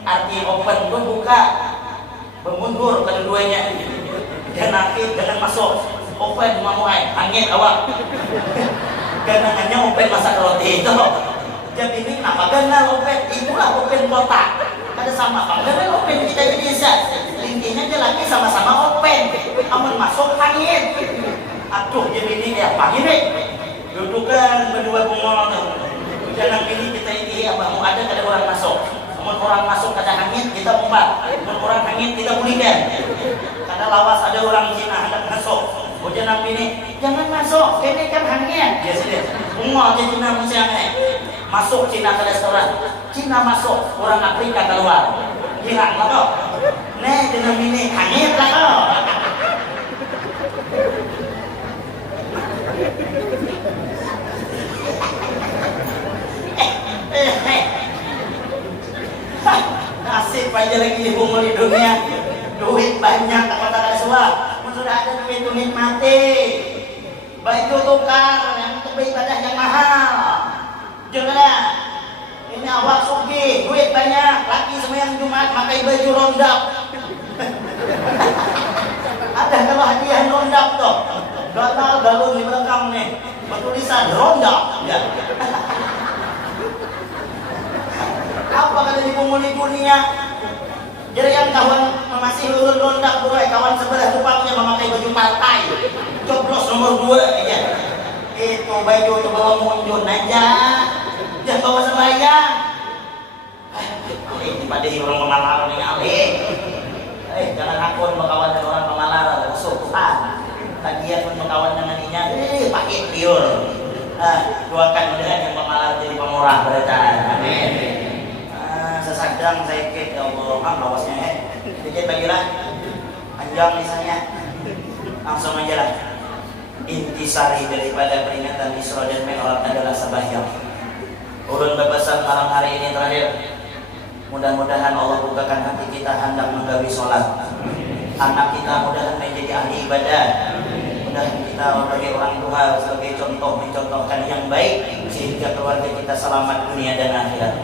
arti open itu buka, bermundur kedua-duanya. Jangan jangan masuk. Open mau angin awak. Karena hanya open masak roti itu. Jadi ini kenapa ganal open? Itulah open kota. Ada sama apa? Ganal open kita jadi bisa. Intinya dia lagi sama-sama open. Amun masuk angin. Aduh jadi ini ya apa ini? Dudukan berdua bungol. Jangan pilih kita ini apa mau ada kada orang masuk. Amun orang masuk kada angin kita umpat. Amun orang angin kita pulihkan. Kada lawas ada orang Cina hendak masuk. Oh jangan pilih jangan masuk. Ini kan angin. Ya sudah. Bungol aja Cina mesti angin. Masuk Cina ke restoran, Cina masuk, orang Afrika keluar. Hilang lah kok. Nih dengan ini hanyut lah kok. Nasib aja lagi dibungul di dunia. Duit banyak tak kata suah. Sudah ada duit nikmati. Baju tukar yang untuk beribadah yang mahal. Janganlah ini awak sugih, duit banyak, laki sembahyang Jumat pakai baju rondap. Ada kalau hadiah rondap tuh, gatal galon di belakang nih, bertulisan rondap. Ya. Apa kata dibungul di dunia? Jadi yang kawan masih lulus rondap, kawan sebelah depannya memakai baju partai, coblos nomor 2 ya. Itu baju itu bawa mundur aja. Jangan bawa sembahyang. Ini pada orang pemalaran ini alih. Jangan akun berkawan dengan orang pemalaran, musuh Tuhan. Kajian pun berkawan dengan inya, pakai piur. Doakan mudah yang pemalaran jadi pemurah berjalan. Amin. Sesadang saya kek ya Allah, lawasnya dikit bagilah. Panjang misalnya. Langsung aja lah. Intisari daripada peringatan Isra dan Mi'raj adalah sembahyang. Ulun bepesan malam hari ini terakhir, mudah-mudahan Allah bukakan hati kita hendak menggawi sholat. Anak kita mudahan menjadi ahli ibadah. Mudahan kita sebagai orang tua sebagai contoh mencontohkan yang baik sehingga keluarga kita selamat dunia dan akhirat.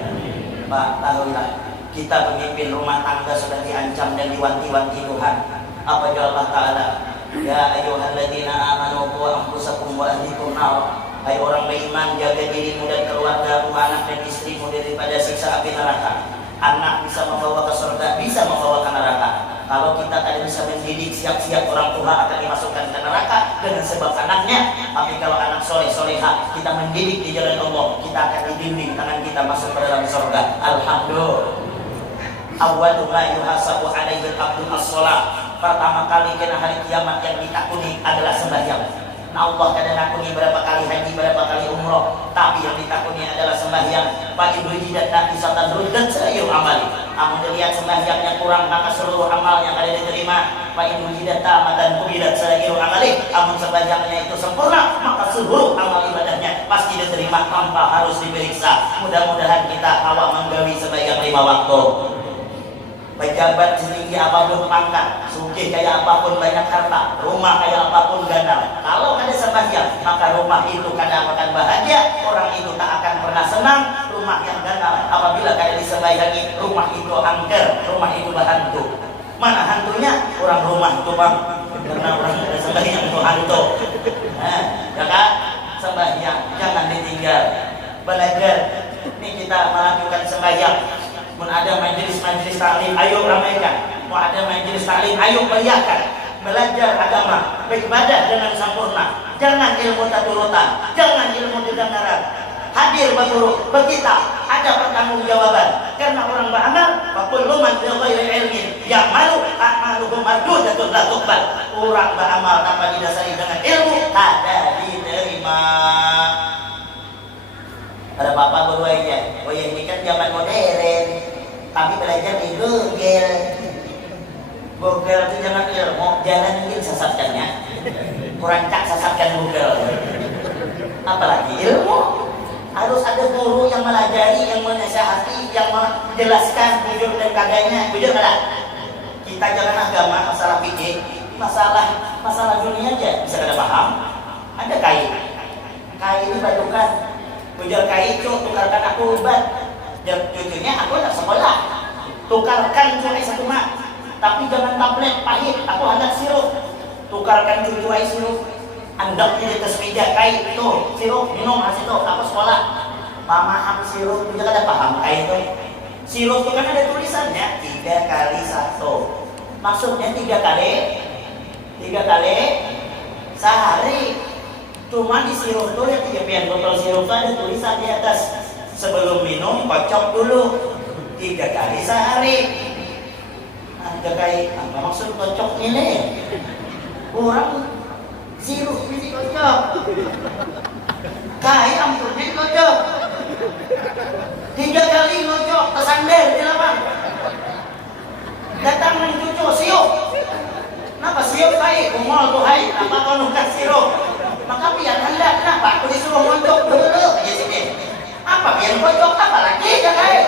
Pak, tahuilah kita pemimpin rumah tangga sudah diancam dan diwanti-wanti Tuhan. Apa jawab Allah Ta'ala? Ya ayyuhalladzina amanu qu anfusakum wa ahlikum nar. Hai orang beriman, jaga dirimu dan keluargamu, anak dan istrimu daripada siksa api neraka. Anak bisa membawa ke surga, bisa membawa ke neraka. Kalau kita tidak bisa mendidik, siap-siap orang tua akan dimasukkan ke neraka dengan sebab anaknya. Tapi kalau anak soleh-soleha, kita mendidik di jalan Allah, kita akan dibimbing tangan kita masuk ke dalam surga. Alhamdulillah. Awwalu ma yuhasabu alaihi al-abdu as-shalah. Pertama kali kena hari kiamat yang ditakuni adalah sembahyang. Nah Allah kadang nakuni berapa kali haji, berapa kali umroh, tapi yang ditakuni adalah sembahyang. Pak ibu jidat nabi satan ruddat sayur amali. Amun dilihat sembahyangnya kurang maka seluruh amalnya kada diterima. Fa in wujidat tamatan qubilat sa'iru amali. Amun sembahyangnya itu sempurna maka seluruh amal ibadahnya pasti diterima tanpa harus diperiksa. Mudah-mudahan kita awak menggawi sembahyang 5 waktu. Pejabat setinggi apapun pangkat, sugih kayak apapun banyak harta, rumah kayak apapun ganda, kalau ada sembahyang maka rumah itu kadang akan bahagia, orang itu tak akan pernah senang. Rumah yang ganda apabila kada disembahyangi, rumah itu angker, rumah itu berhantu. Mana hantunya? Orang rumah itu bang, karena orang ada sembahyang itu hantu. Ya kan? Sembahyang jangan ditinggal. Belajar ini kita melakukan sembahyang. Mun ada majelis-majelis taklim, ayo ramaikan. Mau ada majelis taklim, ayo beriakan. Belajar agama, beribadah dengan sempurna. Jangan ilmu taturutan, jangan ilmu kedengaran. Hadir berguru, berkitab, ada pertanggungjawaban. Karena orang beramal, kullu man bi ghairi ilmin ya'malu a'maluhu mardudatun la tuqbal. Orang beramal tanpa didasari dengan ilmu, ada diterima. Ada bapak berwaya, waya ini kan zaman modern, tapi belajar di Google. Google itu jangan ilmu, jangan ingin sesatkannya. Kurang cak sesatkan Google. Apalagi ilmu, harus ada guru yang melajari, yang menasihati, yang menjelaskan bujur dan kagaknya. Bujur kada? Kita jangan agama, masalah fikih, masalah dunia aja bisa kada paham. Ada kai ini badukan. Bujur kai cu, tukarkan aku obat. Cucunya aku nak sekolah. Tukarkan cuai satu mak. Tapi jangan tablet pahit. Aku hendak sirup. Tukarkan cuai sirup. Andok di atas meja kai itu sirup minum hasil itu. Aku sekolah. Paham sirup juga kada paham kai itu. Sirup itu kan ada tulisannya 3 kali 1. Maksudnya 3 kali sehari. Cuma di sirup itu ya 3 botol sirup itu ada tulisan di atas, sebelum minum kocok dulu 3 kali sehari. Ada kayak apa maksud kocok ini? Orang sirup ini kocok, kayak ampurnya kocok 3 kali kocok tersander di lapang. Datang mencucu sirup. Kenapa sirup kayak kumol tuh hai? Apa kau nukas sirup? Maka biar anda kenapa aku disuruh ngocok dulu ya sini. Apa biar kocok apa lagi ya kai?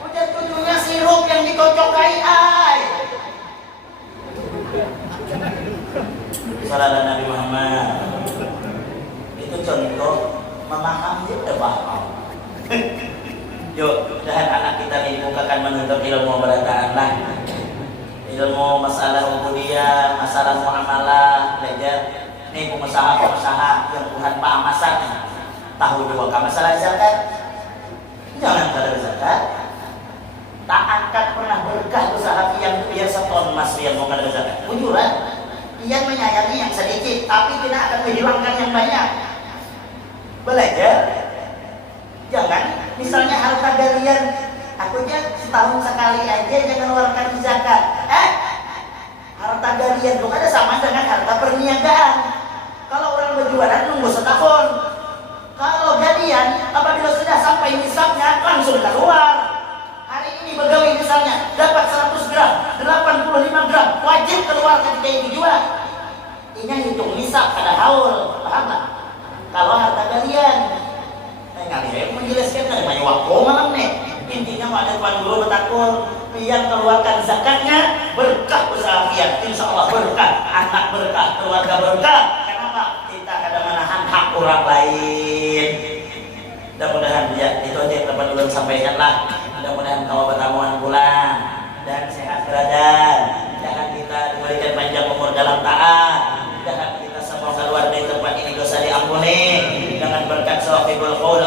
Udah cucunya sirup yang dikocok kai ai. Salam Nabi Muhammad. Itu contoh memahami udah paham. Yuk, mudahan anak kita ini bukakan menuntut ilmu berataan lah. Ilmu masalah ubudiyah, masalah muamalah, belajar. Ini pengusaha yang Tuhan pahamasan tahu juga masalah zakat. Jangan kada zakat. Tak angkat pernah berkah usaha yang biasa ton mas yang mau kada zakat. Bujuran. Ia menyayangi yang sedikit, tapi tidak akan menghilangkan yang banyak. Belajar. Jangan, misalnya harta galian, aku aja setahun sekali aja jangan mengeluarkan zakat. Harta galian bukan ada sama dengan harta perniagaan. Kalau orang berjualan nunggu setahun. Kalau galian apabila sudah sampai nisabnya langsung keluar. Hari ini pegawai misalnya dapat 100 gram, 85 gram wajib keluar ketika itu jual. Ini hitung nisab pada haul, paham tak? Kalau harta galian, nggak menjelaskan dari banyak waktu malam nih. Intinya ada tuan guru bertakun, yang keluarkan zakatnya berkah usaha pian, insya Allah berkah, anak berkah, keluarga berkah. Kita kadang menahan hak orang lain. Mudah-mudahan ya itu aja yang dapat ulun sampaikan lah. Mudah-mudahan kamu bertamuan pulang dan sehat badan. Jangan kita diberikan panjang umur dalam taat. Jangan kita semua keluar dari tempat ini dosa diampuni. Dengan berkat sahibul qaul